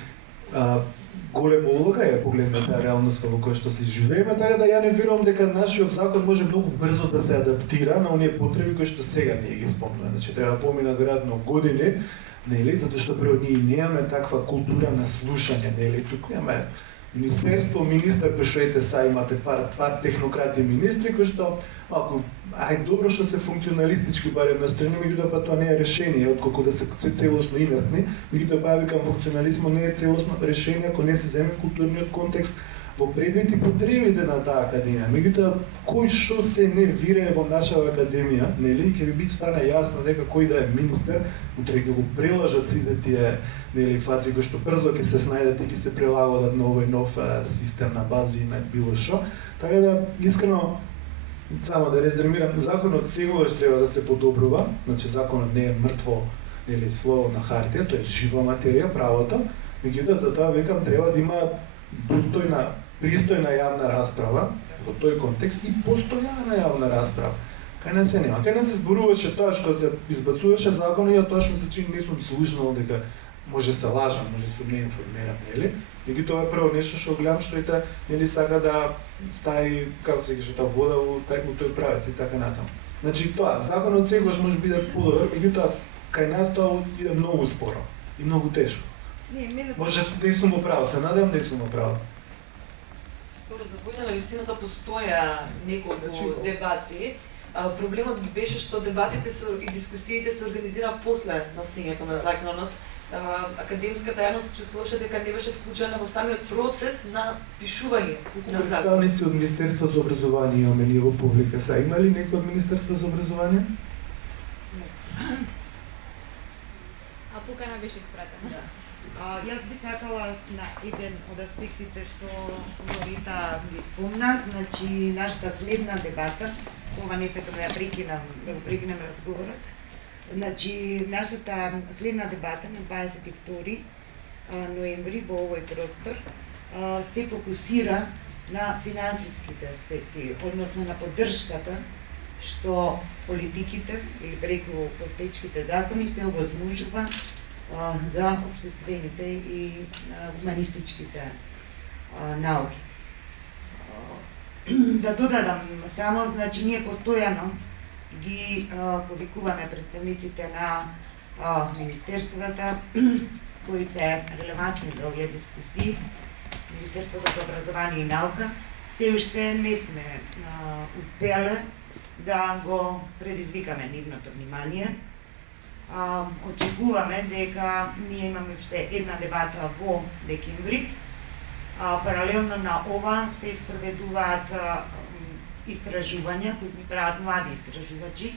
голема улога, ја погледнете реалноста во која што се живееме, така да ја не верувам дека нашиот закон може многу брзо да се адаптира на оние потреби кои што сега ние ги спомнуваме. Значи треба да поминат веројатно години, нели, затоа што прво ние немаме таква култура на слушање, нели, туку имаме министерство, министар кој што ете са имате пар технократи министри кои што малку добро што се функционалистички барем настојни, меѓутоа па тоа не е решение отколку да се целосно инертни, меѓутоа па викам функционализмот не е целосно решение ако не се земе културниот контекст во предвид и потребите на таа академија. Меѓутоа кој што се не вирае во нашава академија, нели, ќе ви стане јасно дека кој да е министер, утре ќе го прелажат сите тие, нели, фаци кои што брзо ќе се снајдат и ќе се прилагодат на овој нов систем на бази и на било што. Така да искрено само да резервирам, законот сегогаш треба да се подобрува, значи законот не е мртво, нели, слово на хартија, тоа е жива материја, правото, меѓутоа за тоа викам треба да има достојна, пристојна јавна расправа во тој контекст и постојана јавна расправа. Кај нас се нема. Кај нас се зборуваше тоа што се избацуваше закон и тоа што ми се чини не сум слушнал дека може се лажам, може сум неинформиран, нели? Меѓутоа прво нешто што гледам што ете, нели, сака да стави, како се каже, таа вода во тој правец и така натаму. Значи тоа, законот сегогаш може биде подобар, меѓутоа кај нас тоа иде многу споро и многу тешко. Може да сум во право, се надевам да сум во право. Добро, за војна на вистината постоја неколку дебати. Проблемот беше што дебатите и дискусиите се организира после носењето на законот. Академската јавност чувствуваше дека не беше вклучена во самиот процес на пишување на закон. Представници од Министерство за образование имаме ние во публика. Са има ли некој од Министерство за образование? А покана беше испратена. Јас би сакала на еден од аспектите што Норита ги спомна, значи нашата следна дебата, ова не сакам да ја прекинам, да го прекинем разговорот. Значи нашата следна дебата на 22 ноември во овој простор се фокусира на финансиските аспекти, односно на поддршката што политиките или преку постоечките закони се овозможува за општествените и хуманистичките науки. да додадам само, значи ние постојано ги повикуваме представниците на министерствата кои се релевантни за овие дискусии. Министерството за образование и наука се уште не сме успеле да го предизвикаме нивното внимание. Очекуваме дека ние имаме уште една дебата во декември. Паралелно на ова се спроведуваат истражувања кои ни прават млади истражувачи,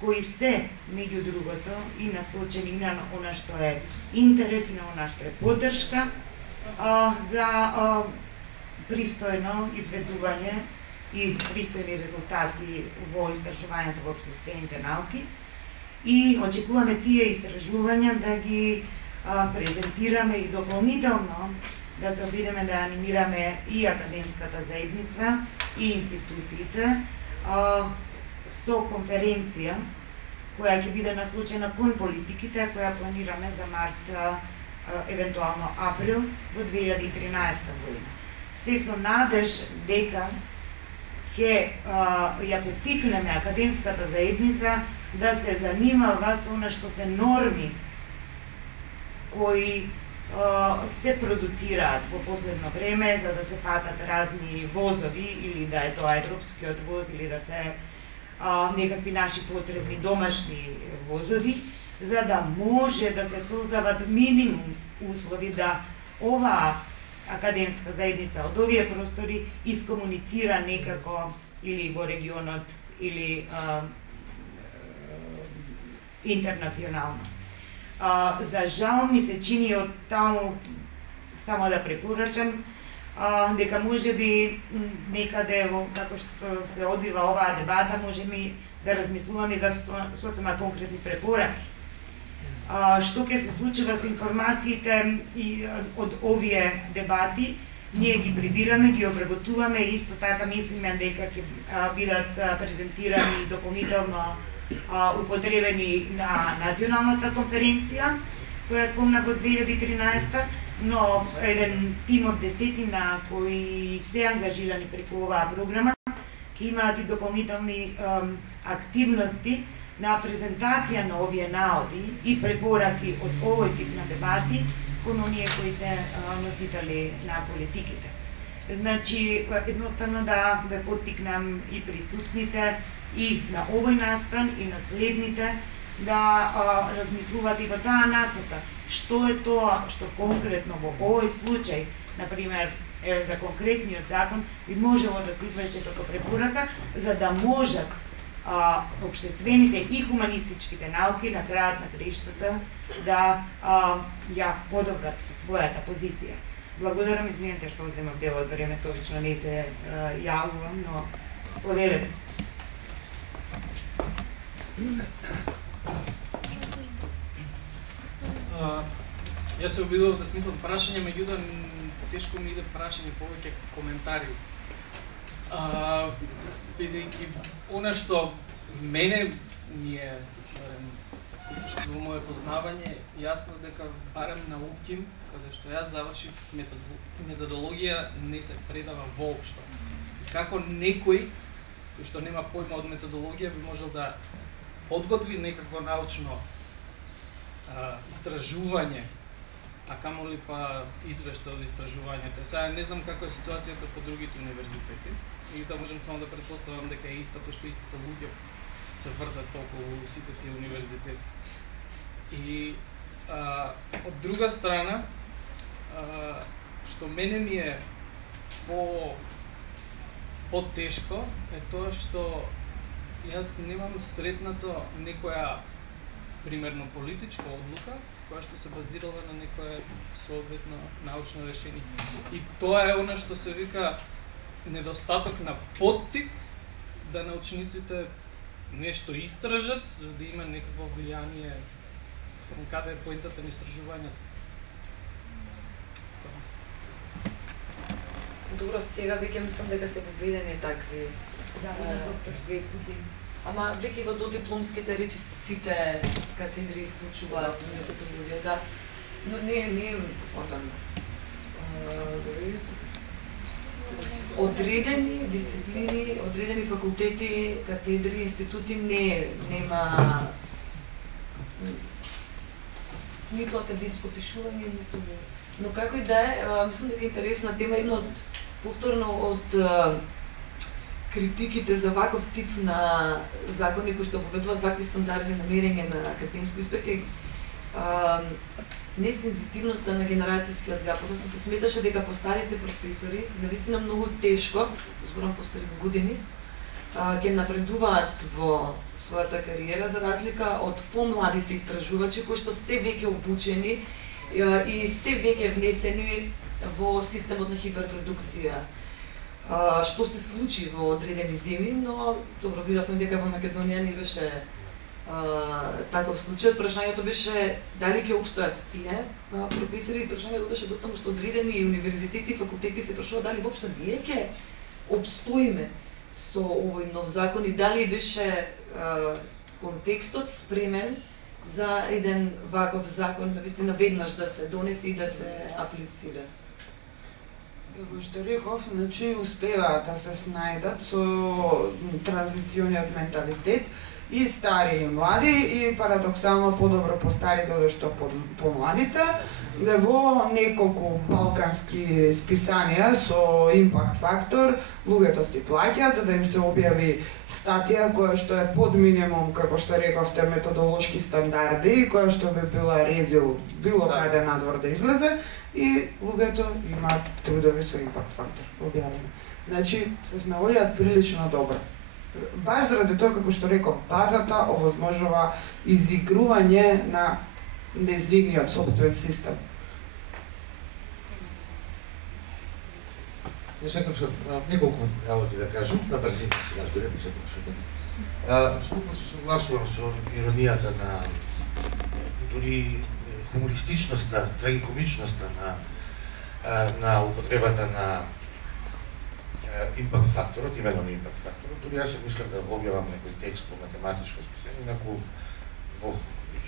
кои се, меѓу другото, и насочени на она што е интерес и на она што е поддршка за пристојно изведување и пристојни резултати во истражувањата во општествените науки. И очекуваме тие истражувања да ги презентираме и дополнително да се обидеме да анимираме и академската заедница и институциите со конференција која ќе биде насочена кон политиките, која планираме за март, евентуално април во 2013 година. Се со надеж дека ќе ја поттикнеме академската заедница да се занимава со она што се норми кои се продуцираат во последно време за да се патат разни возови или да е тоа европскиот воз или да се некакви наши потребни домашни возови, за да може да се создават минимум услови да оваа академска заедница од овие простори искомуницира некако или во регионот или интернационално. За жал ми се чини од таму, само да препорачам, дека можеби некаде во како што се одвива оваа дебата, можеби да размислуваме за соцема конкретни препораки. Што ќе се случува со информациите и од овие дебати, ние ги прибираме, ги обработуваме и исто така мислиме дека ќе бидат презентирани и дополнително употребени на националната конференција, која спомна во 2013, но еден тим од 10 кои се ангажирани преку оваа програма, ќе имаат и дополнителни активности на презентација на овие наоди и препораки од овој тип на дебати кон оние кои се носители на политиките. Значи, едноставно да ве поттикнам и присутните и на овој настан и на следните да размислуват и во таа насока. Што е тоа што конкретно во овој случај, например, за конкретниот закон, би можело да се извлече како препорака, за да можат општествените и хуманистичките науки на крајот на краиштата да ја подобрат својата позиција. Благодарам, извинете што земам дел од времето, обично не се јавувам, но поделете. Јас се обидував да смислам прашање, меѓутоа тешко ми иде прашање, повеќе коментари. Бидејќи она што мене ми е што во моје познавање јасно дека барем на УКИМ, каде што јас завршив методологија не се предава воопшто. Како некој кој што нема појма од методологија би можел да подготви некакво научно истражување, а камоли па извештај од истражувањето. Сега не знам каква е ситуацијата по другите универзитети, и да можам само да претпоставам дека е иста, пошто истите луѓе се вртат околу сите тие универзитети. И од друга страна, што мене ми е по-тешко е тоа што јас немам сретнато некоја примерно политичка одлука која што се базирала на некое соодветно научно решение. И тоа е она што се вика недостаток на поттик да научниците нешто истражат за да има некакво влијание. Само каде е поентата на истражувањето? Добро, сега веќе мислам дека сте поведени такви. Ама веќе во додипломските речи сите катедри вклучуваат методологија, да. Но не е important. одредени дисциплини, одредени факултети, катедри, институти нема ниту академско пишување, ниту... Но како и да е, мислам дека е интересна тема, едно од, повторно од критиките за ваков тип на закони кои што воведуваат вакви стандарди на мерење на академско успех е несензитивноста на генерацијскиот гап, односно се сметаше дека постарите професори, навистина многу тешко, зборам постари во години, ќе напредуваат во својата кариера за разлика од помладите истражувачи кои што се веќе обучени и се веќе внесени во системот на хиперпродукција. Што се случи во одредени земји, но добро видовме дека во Македонија не беше таков случај. Прашањето беше дали ќе обстојат тие професори, прашањето беше до таму што одредени универзитети и факултети се прашуваат дали воопшто ние ќе обстоиме со овој нов закон и дали беше контекстот спремен за еден ваков закон навистина веднаш да се донесе и да се аплицира. Како што реков, значи успеваат да се снајдат со транзициониот менталитет и стари и млади и парадоксално подобро постарите одошто помладите. Во неколку балкански списанија со импакт фактор луѓето си плаќаат за да им се објави статија која што е под минимум, како што рековте, методолошки стандарди, која што би била резил било каде надвор да излезе и луѓето имаат трудови со импакт фактор објавени. Значи се наоѓаат прилично добро. Баш заради тоа, како што реков, базата овозможува изигрување на незиниот собствен систем. Не сакам се неколку работи да кажам, на брзина се разберем и се глашате. Апсолутно се согласувам со иронијата на дури хумористичноста, трагикомичноста на употребата на импакт факторот, именно на импакт факторот. Дури јас се мислам да објавам некој текст по математичко списание, инаку во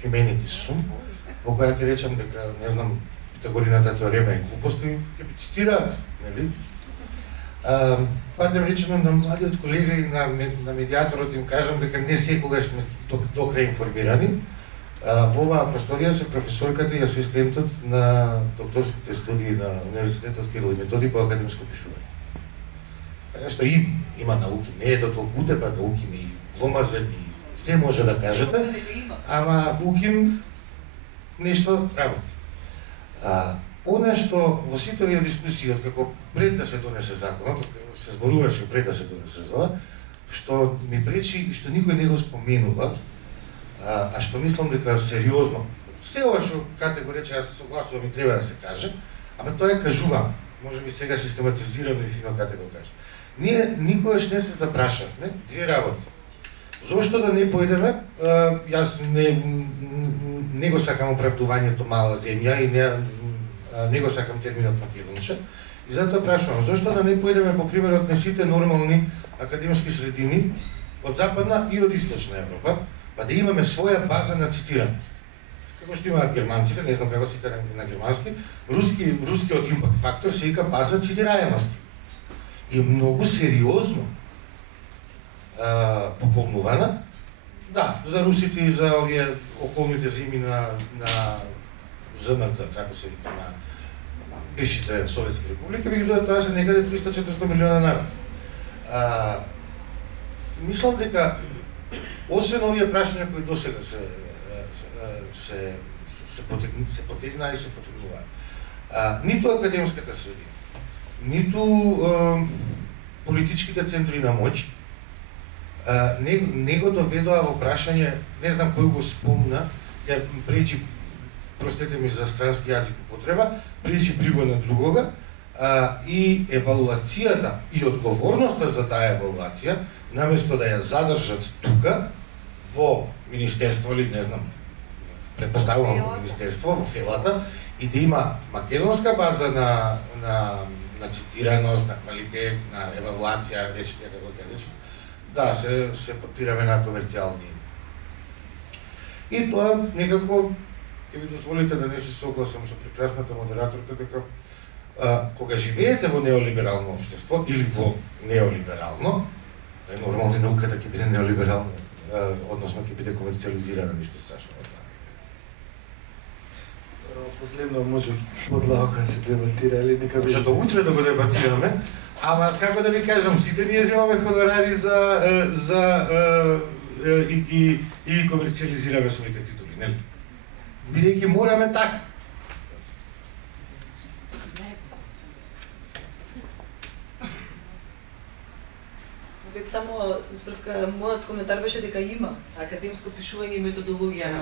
Хименитис сум, во која ќе речам дека, не знам, Питагорината теорема е глупост и ќе би цитираат, нели? Па да речеме на младиот колега и на медиаторот им кажам дека не секогаш сме докрај информирани. Во оваа просторија се професорката и асистентот на докторските студии на Универзитетот Кирил и Методи по академско пишување. Така што има науки, не е до толку утепа науки, и гломазен и се може да кажете, ама уким нешто работи. Она што во сите овие дискусии, како пред да се донесе законот, се зборуваше пред да се донесе зова, што ми пречи и што никој не го споменува, а што мислам дека сериозно, се ова што Кате го рече, јас согласувам и треба да се каже, ама тоа е кажувам, може би сега систематизирано и фино Кате го каже. Ние никогаш не се запрашавме две работи. Зошто да не појдеме, јас не го сакам оправдувањето мала земја и не го сакам терминот македонче, и затоа прашувам, зошто да не појдеме по примерот на сите нормални академски средини од Западна и од Источна Европа, па да имаме своја база на цитираност. Како што имаат германците, не знам како се вика на германски, рускиот импакт фактор се вика база цитираемост. И многу сериозно пополнувана. Да, за русите и за овие околните земји на ЗНТ, како се вика, на бившите советски републики, меѓутоа тоа се некаде 300-400 милиона народ. Мислам дека освен овие прашања кои досега се потегнаа и се потегнуваат, ниту академската средина, ниту политичките центри на моќ не го доведоа во прашање, не знам кој го спомна, ќе пречи, простете ми за странски јазик употреба, пречи приго на другога, и евалуацијата и одговорноста за таа евалуација, наместо да ја задржат тука, во Министерство или не знам, предпоставувам во Министерство, во Фелата, и да има македонска база на цитираност, на квалитет, на евалуација, речете како ќе речете, да, се подпираме на комерцијални. И тоа некако, ќе ви дозволите да не се согласам со прекрасната модераторка, дека кога живеете во неолиберално општество или во неолиберално, да е нормално науката ќе биде неолиберална, односно ќе биде комерциализирана, ништо страшно. Последно може подлака се дебатира или нека може до утре да го дебатираме, ама како да ви кажам, сите ние земаме хонорари и комерциализираме своите титули, нели? Бидејќи мораме така. Само справка, мојот коментар беше дека има академско пишување и методологија на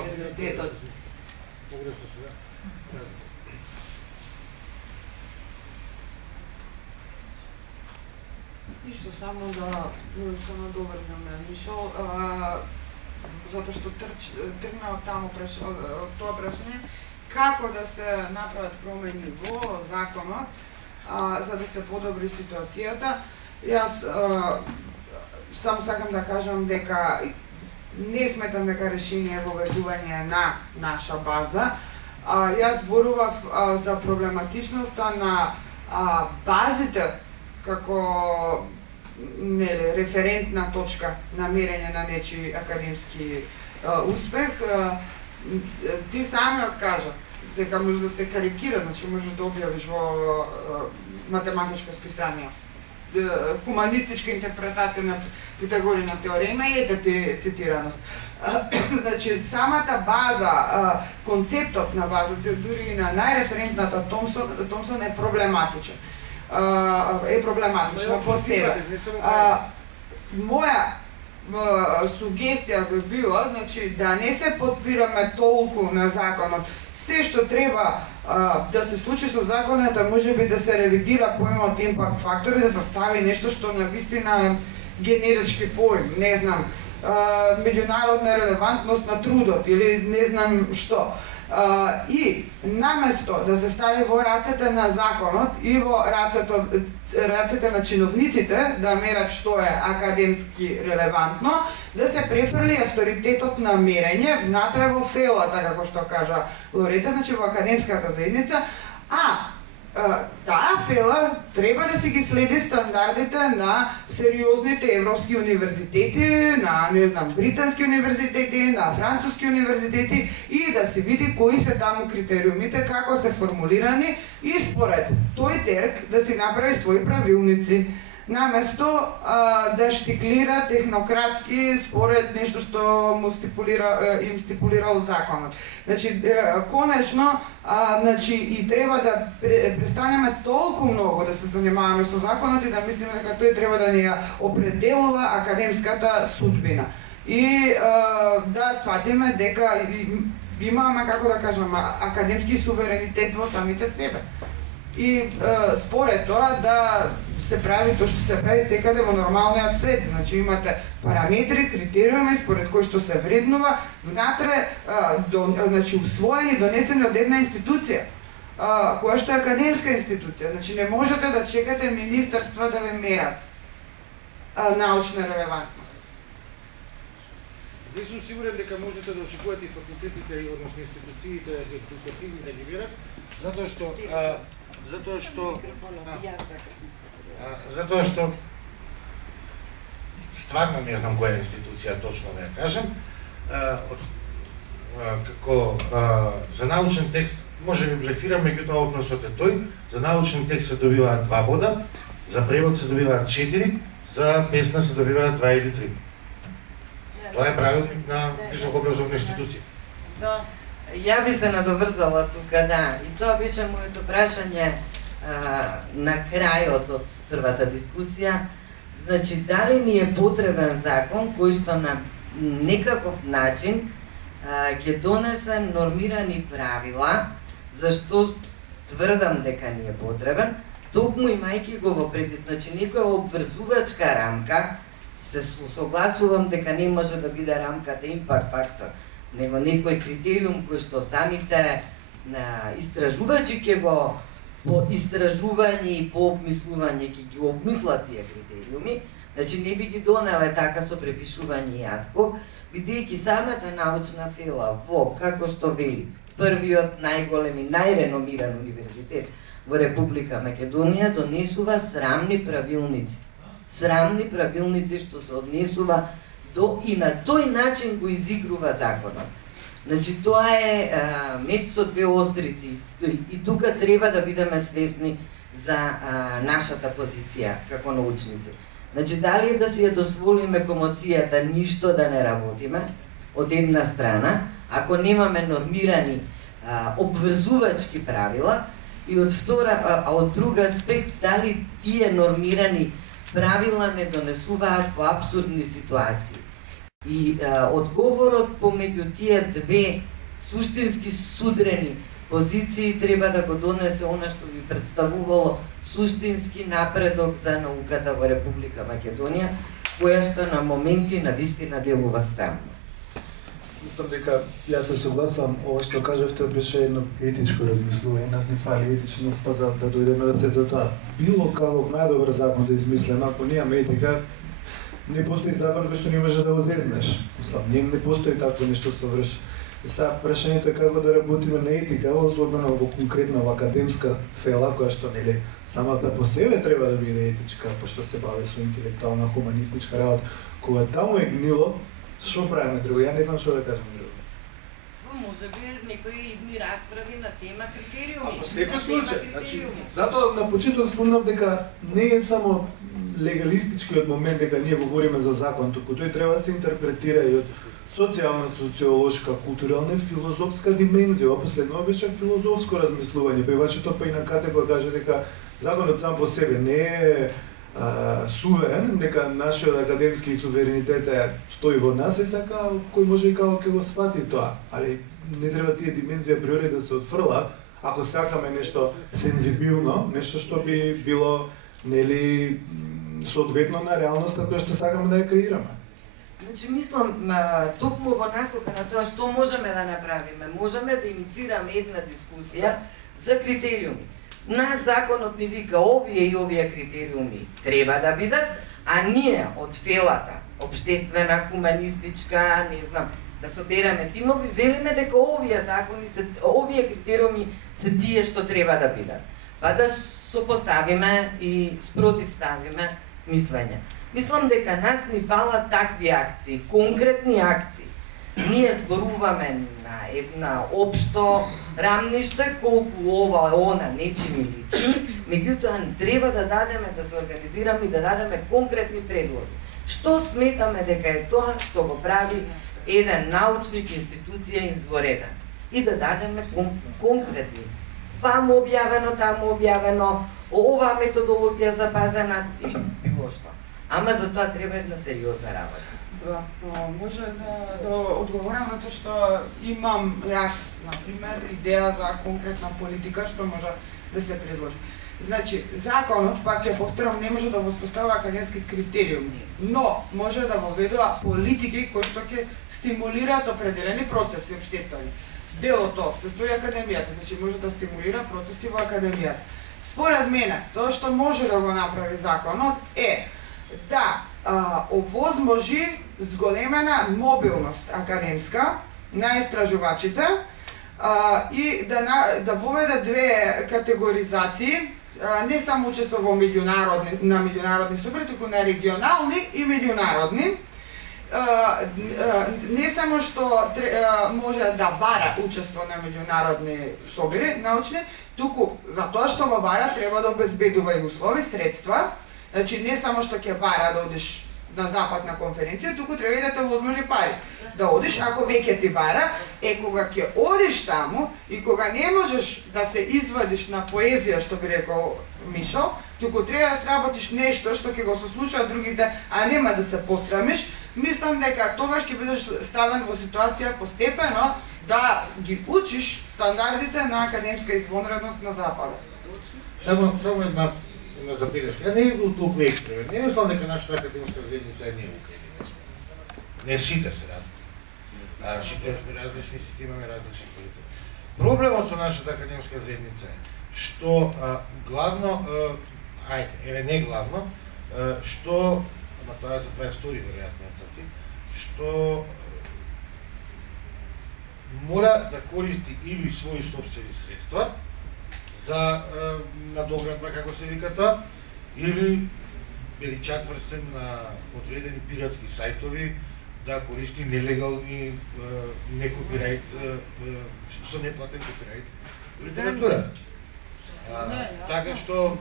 универзитетот. Ништо, само да се надоврзам на Мишо, затоа што тргна од таму тоа прашање, како да се направат промени во законот за да се подобри ситуацијата. Јас само сакам да кажам дека не сметам дека решение е воведување на наша база. Јас зборував за проблематичноста на базите како референтна точка на мерење на нечи академски успех. Ти сами откажа дека може да се карикира, значи можеш да објавиш во математичко списание хуманистичка интерпретација на Питагорина теорема и ете ти цитираност. Значи, самата база, концептот на базата, дури и на најреферентната Томсон е проблематичен. Е проблематична по себе. Моја сугестија би била, значи, да не се подпираме толку на законот. Се што треба да се случи со законот е можеби да се ревидира поимот импакт фактор и да се стави нешто што навистина е генерички поим, не знам, меѓународна релевантност на трудот или не знам што. И наместо да се стави во рацете на законот и во рацете на чиновниците да мерат што е академски релевантно, да се префрли авторитетот на мерење внатре во фелата, како што кажа Лорета, значи во академската заедница, таа фела треба да си ги следи стандардите на сериозните европски универзитети, на, не знам, британски универзитети, на француски универзитети и да се види кои се таму критериумите, како се формулирани и според тој терк да си направи своји правилници, наместо да штиклира технократски според нешто што му им стипулирал законот. Значи, конечно, значи, и треба да престанеме толку многу да се занимаваме со законот и да мислиме дека тој треба да ни ја определува академската судбина. И да сватиме дека имаме, како да кажам, академски суверенитет во самите себе. И според тоа да се прави тоа што се прави секаде во нормалниот свет. Значи имате параметри, критериуми според кои што се вреднува, внатре значи усвоени, донесени од една институција, која што е академска институција. Значи не можете да чекате министерства да ве мерат научна релевантност. Не сум сигурен дека можете да очекувате и факултетите, односно институциите едукативни да ги мерат, затоа што стварно не знам која институција точно да ја кажем, како за научен текст може би блефирам, меѓутоа односот е тој, за научен текст се добиваат 2 бода, за превод се добиваат 4, за песна се добиваат 2 или 3. Тоа е правилник на високообразовна институција. Да. Ја би се надоврзала тука, да. И тоа беше моето прашање на крајот од првата дискусија. Значи, дали ни е потребен закон кој што на некаков начин ќе донесе нормирани правила, зашто тврдам дека ни е потребен, токму имајќи го во предвид, значи некоја обврзувачка рамка, се согласувам дека не може да биде рамката импакт фактор, него некој критериум кој што самите истражувачи ќе го по истражување и по обмислување ќе ги обмислат тие критериуми, значи не би ги донеле така со препишување и адхок, бидејќи самата научна фела во, како што вели, првиот најголем и најреномиран универзитет во Република Македонија донесува срамни правилници. Срамни правилници што се однесува и на тој начин го изигрува законот. Значи, тоа е меч со две острици и тука треба да бидеме свесни за нашата позиција како научници. Значи, дали е да си ја дозволиме комоцијата ништо да не работиме, од една страна, ако немаме нормирани обврзувачки правила, и од друга аспект, дали тие нормирани правила не донесуваат во абсурдни ситуации. И одговорот помеѓу тие две суштински судрени позиции треба да го донесе она што ви представувало суштински напредок за науката во Република Македонија, која што на моменти навистина делува странно. Мислам дека јас се согласувам, ова што кажавте беше едно етичко размислување, нас не фали етичност па за да дојдеме да се до тоа. Било каков најдобар закон да измислиме, ако немаме етика, не постои закон кој што не може да го зезнеш. Мислам, не постои такво нешто се врши. И сега прашањето е како да работиме на етика, особено во конкретна во академска фела, која што нели самата по себе треба да биде етичка, пошто се бави со интелектуална, хуманистичка работа. Кога таму е гнило, што правиме друго? Ја не знам што да кажам друго. Може би некои идни расправи на тема критериуми. Во секој случај, значи, затоа на почеток спомнав дека не е само легалистичкиот момент дека ние говориме за закон, туку тој треба да се интерпретира и од социјална, социолошка, културална и филозофска димензија. Последно беше филозофско размислување. Певачето па и на Кате која каже дека законот сам по себе не е суверен, дека нашиот академски суверенитет стои во нас и сака кој може и како ќе го свати тоа. Али не треба тие димензија априори да се отфрла, ако сакаме нешто сензибилно, нешто што би било нели соодветно на реалноста која што сакаме да ја креираме. Значи, мислам, токму во насока на тоа што можеме да направиме, можеме да иницираме една дискусија за критериуми. Нас законот ни вика овие и овие критериуми треба да бидат, а ние од фелата, обштествена, хуманистичка, не знам, да собереме тимови, велиме дека овие закони се, овие критериуми се тие што треба да бидат. Па да сопоставиме и спротивставиме мислење. Мислам дека нас ни фалат такви акции, конкретни акции. Ние зборуваме на една општо рамниште, колку ова, она, нечи ни личи, меѓутоа треба да дадеме, да се организираме и да дадеме конкретни предлози. Што сметаме дека е тоа што го прави еден научник, институција извореден. И да дадеме конкретни. Ваму објавено, таму објавено, оваа методологија запазена и било што. Ама за тоа треба една сериозна работа. Да, може да одговорам затоа што имам јас, например, идеја за конкретна политика што може да се предложи. Значи, законот, пак ќе повторам, не може да воспоставува академски критериуми, но може да воведува политики кои што ќе стимулираат определени процеси општествени. Дел од тоа општество и академијата, значи може да стимулира процеси во академијата. Според мене, тоа што може да го направи законот е да овозможи зголемена мобилност академска на истражувачите и да воведе две категоризации, не само учество во на меѓународни структури, туку на регионални и меѓународни. Не само што може да бара учество на меѓународни собири научни, туку за тоа што го бара треба да обезбедува и услови, средства. Значи, не само што ќе бара да одиш на запад на конференција, туку треба и да те возможи пари. Да одиш, ако веќе ти бара, кога ќе одиш таму и кога не можеш да се извадиш на поезија, што би рекол Мишо, туку треба да сработиш нешто што ќе го сослушаат другите, а нема да се посрамиш, мислам дека тогаш ќе бидеш ставен во ситуација постепено да ги учиш стандардите на академска извонредност на западот. Само една забелешка. Не е бил толку екстремен. Не мислам дека нашата академска заедница е неукредива. Не сите се различни. Сите сме различни, сите имаме различни политики. Проблемот со нашата академска заедница е што главно, не главно, што, ама тоа за 22 веројатно цаци, што мора да користи или своји собствени средства за надоградба, како се вика тоа, или величатврсен на одредени пиратски сајтови, да користи нелегални некопирајт, со неплатен копирајт литература. Така што,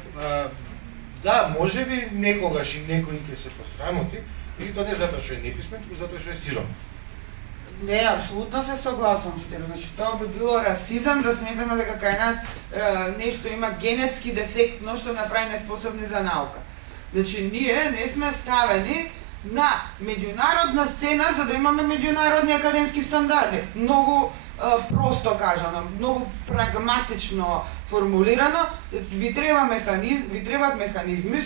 да, може би некогаш и некој ќе се посрамоти, и то не затоа што е неписмен, туку затоа што е сиром. Не, апсолутно се согласувам со тебе. Значи, тоа би било расизам да сметаме дека кај нас нешто има генетски дефектно што направи неспособни за наука. Значи, ние не сме ставени на меѓународна сцена за да имаме меѓународни академски стандарди. Многу просто кажано, многу прагматично формулирано, ви требаат механизми,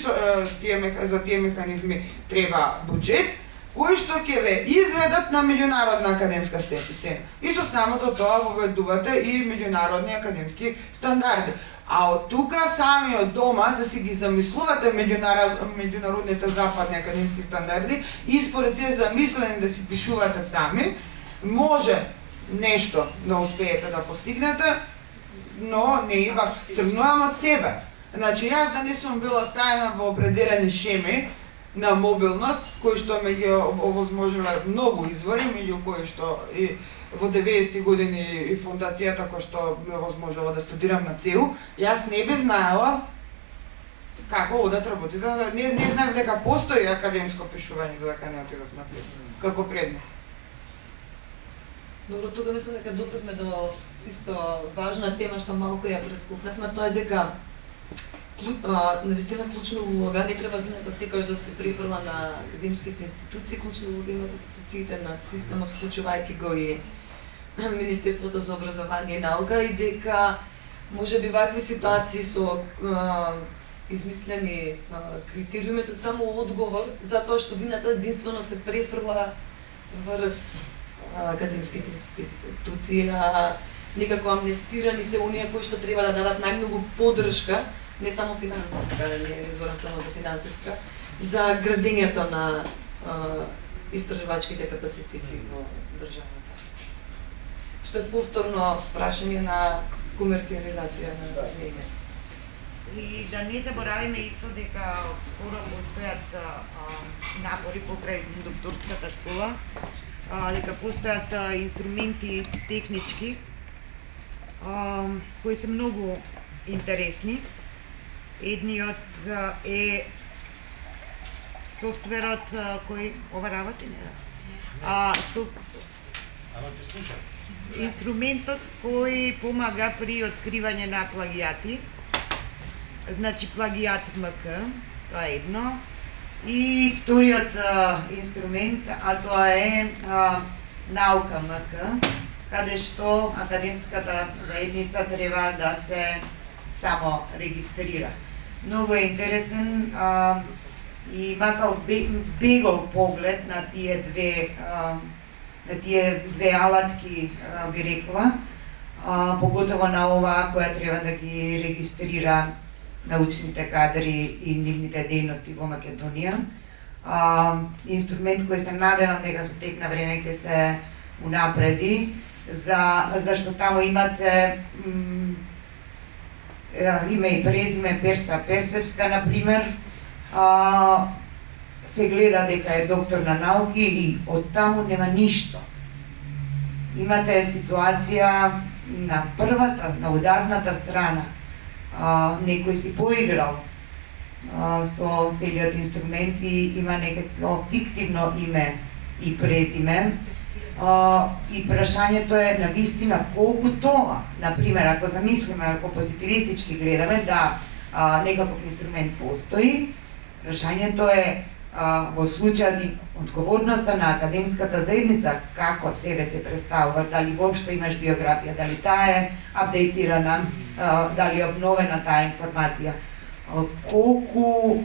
за тие механизми треба буџет, кои што ќе ве изведат на меѓународна академска сцена. И со самото тоа воведувате и меѓународни академски стандарди. А од тука сами од дома да си ги замислувате меѓународните западни академски стандарди и според тие замислени да си пишувате сами, може нешто да успеете да постигнете, но не и тргнувам од себе. Значи, јас да не сум била ставена во определени шеми на мобилност, кои што ме ги овозможила многу извори, меѓу кои што и во 90-ти години и фондацијата која што ме овозможила да студирам на ЦЕУ, јас не би знаела како одат работите, не знаев дека постои академско пишување додека не отидов на ЦЕУ, како предмет. Добро, тука мислам дека допревме до исто важна тема што малку ја прескокнавме, тоа е дека навистина клучна улога не треба вината секогаш да се префрла на академските институции, клучна улога имат институциите на системот, вклучувајќи го и Министерството за образование и наука, и дека можеби вакви ситуации со измислени критериуми се само одговор за тоа што вината единствено се префрла врз академските институции, некако амнестирани се оние кои што треба да дадат најмногу поддршка, не само финансиска, не зборам само за финансиска, за градењето на истражувачките капацитети во државата. Што е повторно прашање на комерцијализација на медија. И да не заборавиме исто дека скоро постојат напори покрај докторската школа, дека постојат инструменти технички кои се многу интересни. Едниот е софтверот кој ова работи, не? Инструментот кој помага при откривање на плагијати. Значи плагијат МК, тоа е едно. И вториот инструмент, а тоа е наука МК, каде што академската заедница треба да се само регистрира. Многу е интересен и макар бегол поглед на тие две алатки, би рекла, поготово на оваа која треба да ги регистрира научните кадри и нивните дејности во Македонија. Инструмент кој се надевам дека со тек на време ќе се унапреди, зашто таму имате име и презиме Перса Персевска, например, се гледа дека е доктор на науки и од таму нема ништо. Имате ситуација на првата, на ударната страна, некој си поиграл со целиот инструмент и има некакво фиктивно име и презиме. И прашањето е навистина колку тоа, например, ако замислиме, ако позитивистички гледаме да некаков инструмент постои, прашањето е во случајот и одговорноста на академската заедница, како себе се представува, дали воопшто имаш биографија, дали таа е апдейтирана, дали е обновена таа информација. Колку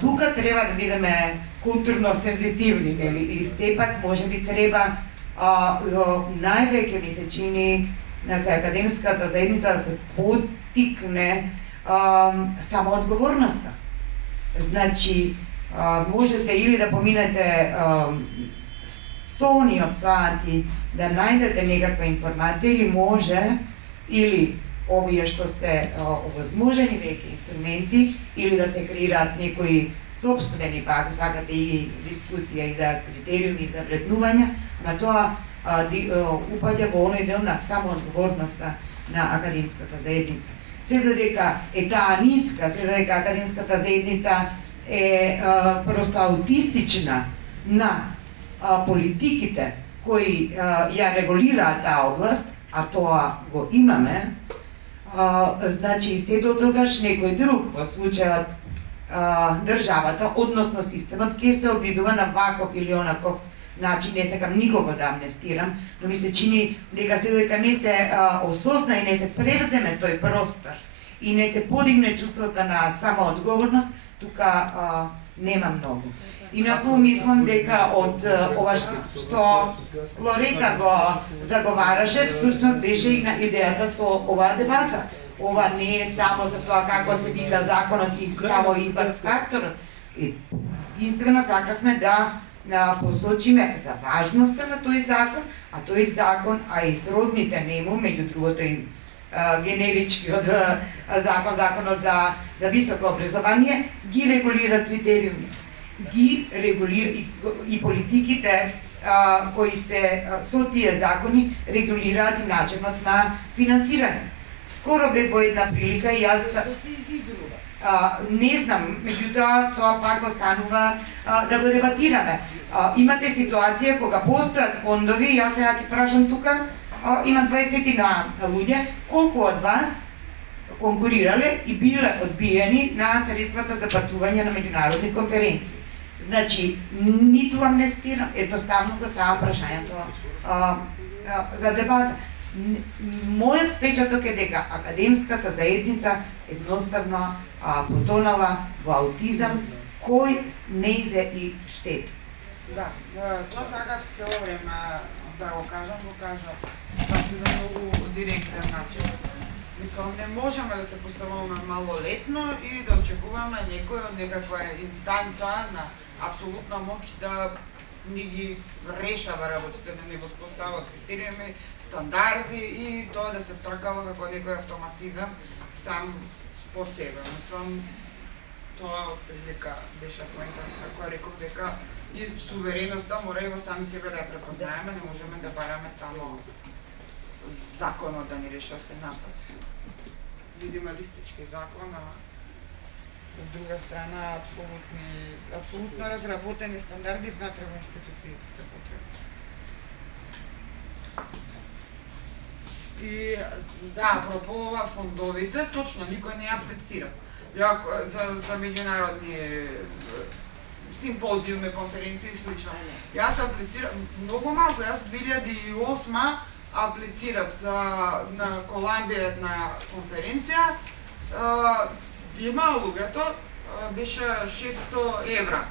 тука треба да бидеме културно сензитивни, нели? Или сепак можеби треба највеќе ми се чини на академската заедница да се поттикне самоодговорноста. Значи, можете или да поминете стони од сати да најдете некаква информација, или може, или овие што се овозможени веќе инструменти или да се креираат некои собствени, па ако сакате и дискусија и за критериуми за вреднување, ама тоа упаѓа во оној дел на самоодговорноста на академската заедница. Се додека е таа ниска, се додека академската заедница е просто аутистична на политиките кои ја регулираат таа област, а тоа го имаме, значи се до тогаш некој друг, во случајот државата, односно системот, ќе се обидува на ваков или онаков начин, не сакам никого да амнестирам, но ми се чини дека се додека не се осозна и не се превземе тој простор и не се подигне чувството на самоодговорност, тука нема многу. Инаку мислам дека од ова што Лорета го заговараше, всушност беше и на идејата со оваа дебата. Ова не е само за тоа како се вика законот и само импакт факторот. Единствено сакавме да посочиме за важноста на тој закон, а тој закон, а и сродните нему, меѓу другото и генеричкиот законот за високо образование, ги регулира критериуми, ги регулира и политиките кои се со тие закони регулираат и начинот на финансирање. Скоро бе во една прилика и јас не знам, меѓутоа тоа пак останува да го дебатираме. Имате ситуација кога постојат фондови, јас сега ќе прашам тука, има 20 на луѓе, колку од вас конкурирале и биле одбиени на средствата за патување на меѓународни конференции. Значи, ниту амнестирам, едноставно го ставам прашањето за дебата. Мојот впечаток е дека академската заедница едноставно потонала во аутизам кој не иде и штети. Да, тоа сакав цело време да го кажам на многу директен начин. Мислам, не можеме да се поставуваме малолетно и да очекуваме некој од некаква инстанца на апсолутна моќ да ни ги решава работите, да ни воспоставува критериуми, стандарди и тоа да се тркало како некој автоматизам сам по себе. Мислам, тоа отприлика беше поентот, како реков дека и сувереноста мора и во сами себе да ја препознаеме, не можеме да бараме само законот да ни решава се напад. Минималистички закон, а од друга страна апсолутно разработени стандарди внатре во институциите се потребни. И да, апропо ова фондовите, точно никој не аплицира. За меѓународни симпозиуми, конференции и слично. Јас аплицирам многу малку, јас 2008 аплицирав на Колумбија една конференција. Има луѓето, беше 600 евра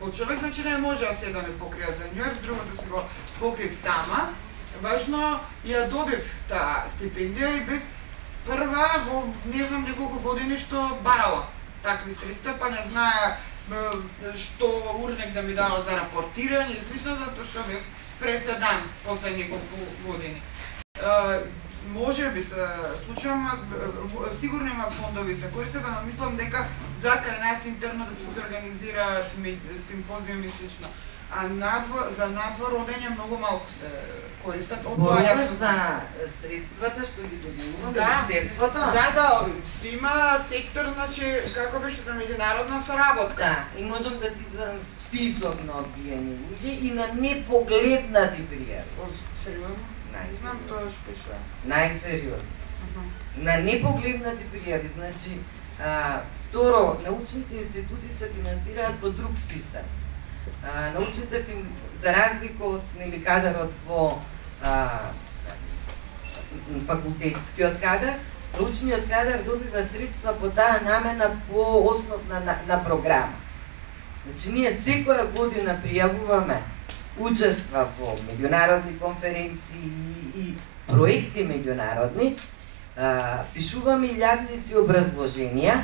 по човек, значи не може да се да ме покријат за Њујорк, другото си го покрив сама. Важно ја добив таа стипендија и бев прва во не знам неколку години што барала такви средства, па не знае што урнек да ми дава за рапортирање и слично, затоа што бев преседан после неколку години. Може би се случувам, сигурно има фондови се користат, ама мислам дека за кај нас интерно да се организира симпозиум и слично. А за надвор одење многу малку се користат. Зборуваш за средствата што ги добивува Министерството? Да, си има сектор, значи, како беше за меѓународна соработка. Да, и можам да ти извадам список на одбиени луѓе и на непогледнати пријави. Сериозно? Не знам тоа што пише. Најсериозно. На непогледнати пријави, значи, второ, научните институти се финансираат по друг систем. Научните, за разлика од кадарот во факултетскиот кадар, научниот кадар добива средства по таа намена по основ на програма. Значи, ние секоја година пријавуваме учества во меѓународни конференции и проекти меѓународни, пишуваме илјадници образложенија,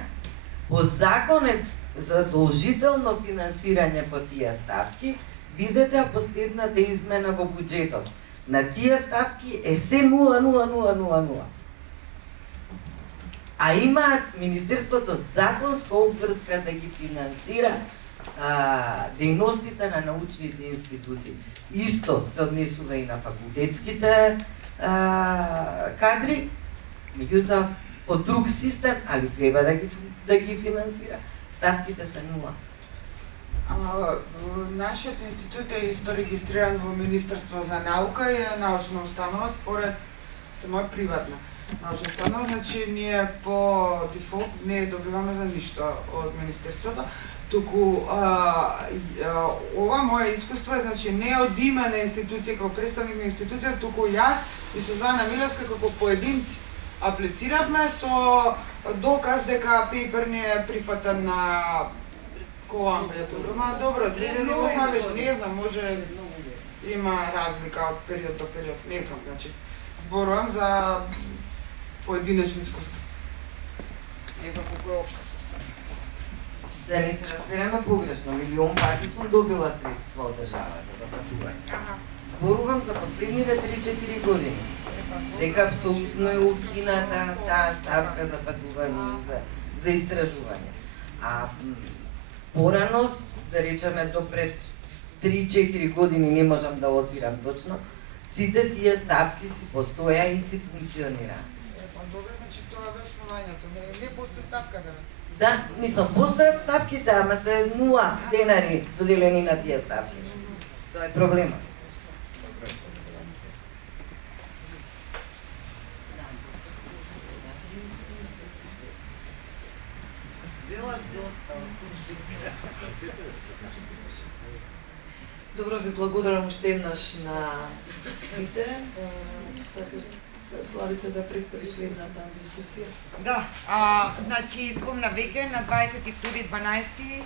по закон е задолжително финансирање по тие ставки. Видете последната измена во буџетот. На тие ставки е се 0,0000. а имаат Министерството законска обврска да ги финансира дејностите на научните институти. Исто се однесува и на факултетските кадри, меѓутоа по друг систем, али треба да ги финансира. Ставките се нула. Нашиот институт е исто регистриран во Министерство за наука и е научна установа според моја приватна научна установа, значи ние по дефолт не добиваме за ништо од Министерството. Туку ова моје искуство е, значи, не од име на институција како представник на институција, туку јас и Сузана Милевска како поединци аплициравме со доказ дека пейпер не е прифатен на Колумбијата. Ма добро, 2008 беше, не знам, може има разлика од период до период, не знам, значи зборувам за поединечно искуство. Не знам колку е општа. Да не се разбереме погрешно, милион пати сум добила средства од државата за патување. Зборувам за последниве 3-4 години. Дека апсолутно е укината таа ставка за патување, за истражување. А порано, да речеме до пред 3-4 години, не можам да оцирам точно, сите тие ставки си постоја и си функционира. Добре, значи тоа е основањето, не постои ставка да. Да, мислам, постојат ставките, ама се 0 денари доделени на тие ставки. Тоа е проблемот. Добро, ви благодарам уште еднаш на сите. Сакаш Славица да представи следната дискусија? Да, значи спомна веќе на 22.12.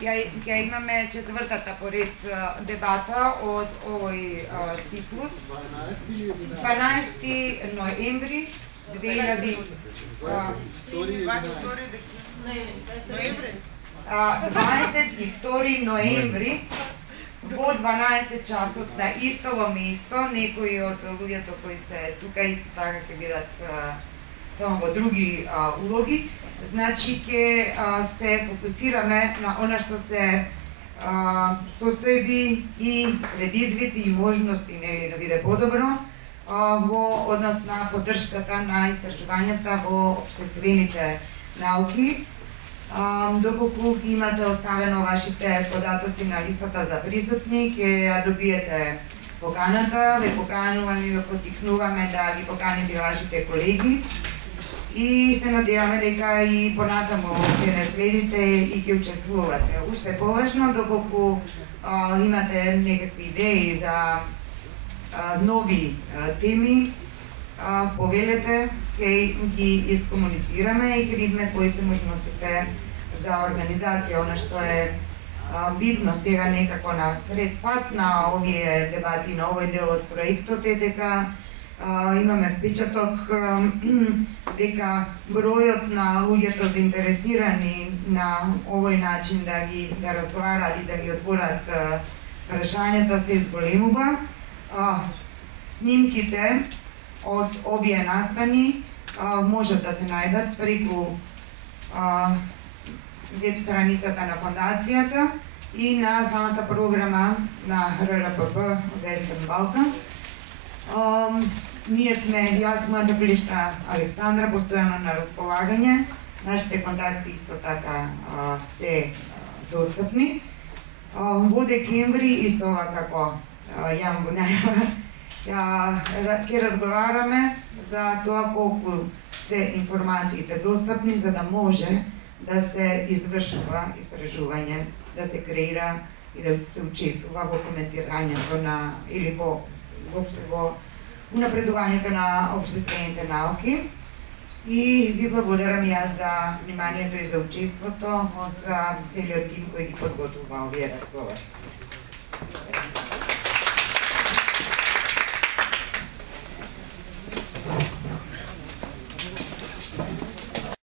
ќе имаме четвртата поред дебата од овој циклус. 12 ноември 2022 ноември во 12 часот на истово место, некои од луѓето кои се тука исто така ќе бидат само во други улоги. Значи ќе се фокусираме на она што се состојби и предизвици и можности, нели, да биде подобро во однос на поддршката на истражувањата во општествените науки. Доколку имате оставено вашите податоци на листата за присутни, ќе ја добиете поканата, ве покануваме и ве поттикнуваме да ги поканите вашите колеги и се надеваме дека и понатаму ќе не следите и ќе учествувате. Уште поважно, доколку имате некакви идеи за нови теми, повелете, ќе ги искомуницираме и ќе видиме кои се можностите за организација. Она што е битно сега некако на сред пат на овие дебати, на овој дел од проектот е дека имаме впечаток дека бројот на луѓето заинтересирани на овој начин да разговараат и да ги отворат прашањата се зголемува. Снимките од овие настани можат да се најдат преку веб страницата на фондацијата и на самата програма на РРПП Western Balkans. Ние сме, јас и мојата колешка Александра, постојано на располагање. Нашите контакти исто така се достапни. Во декември, исто ова како јам го најава, ќе разговараме за тоа колку се информациите достапни, за да може да се извршува истражување, да се креира и да се учествува во коментирањето на или воопште во унапредувањето на општествените науки. И ви благодарам јас за вниманието и за учеството од целиот тим кој ги подготвува овие разговори.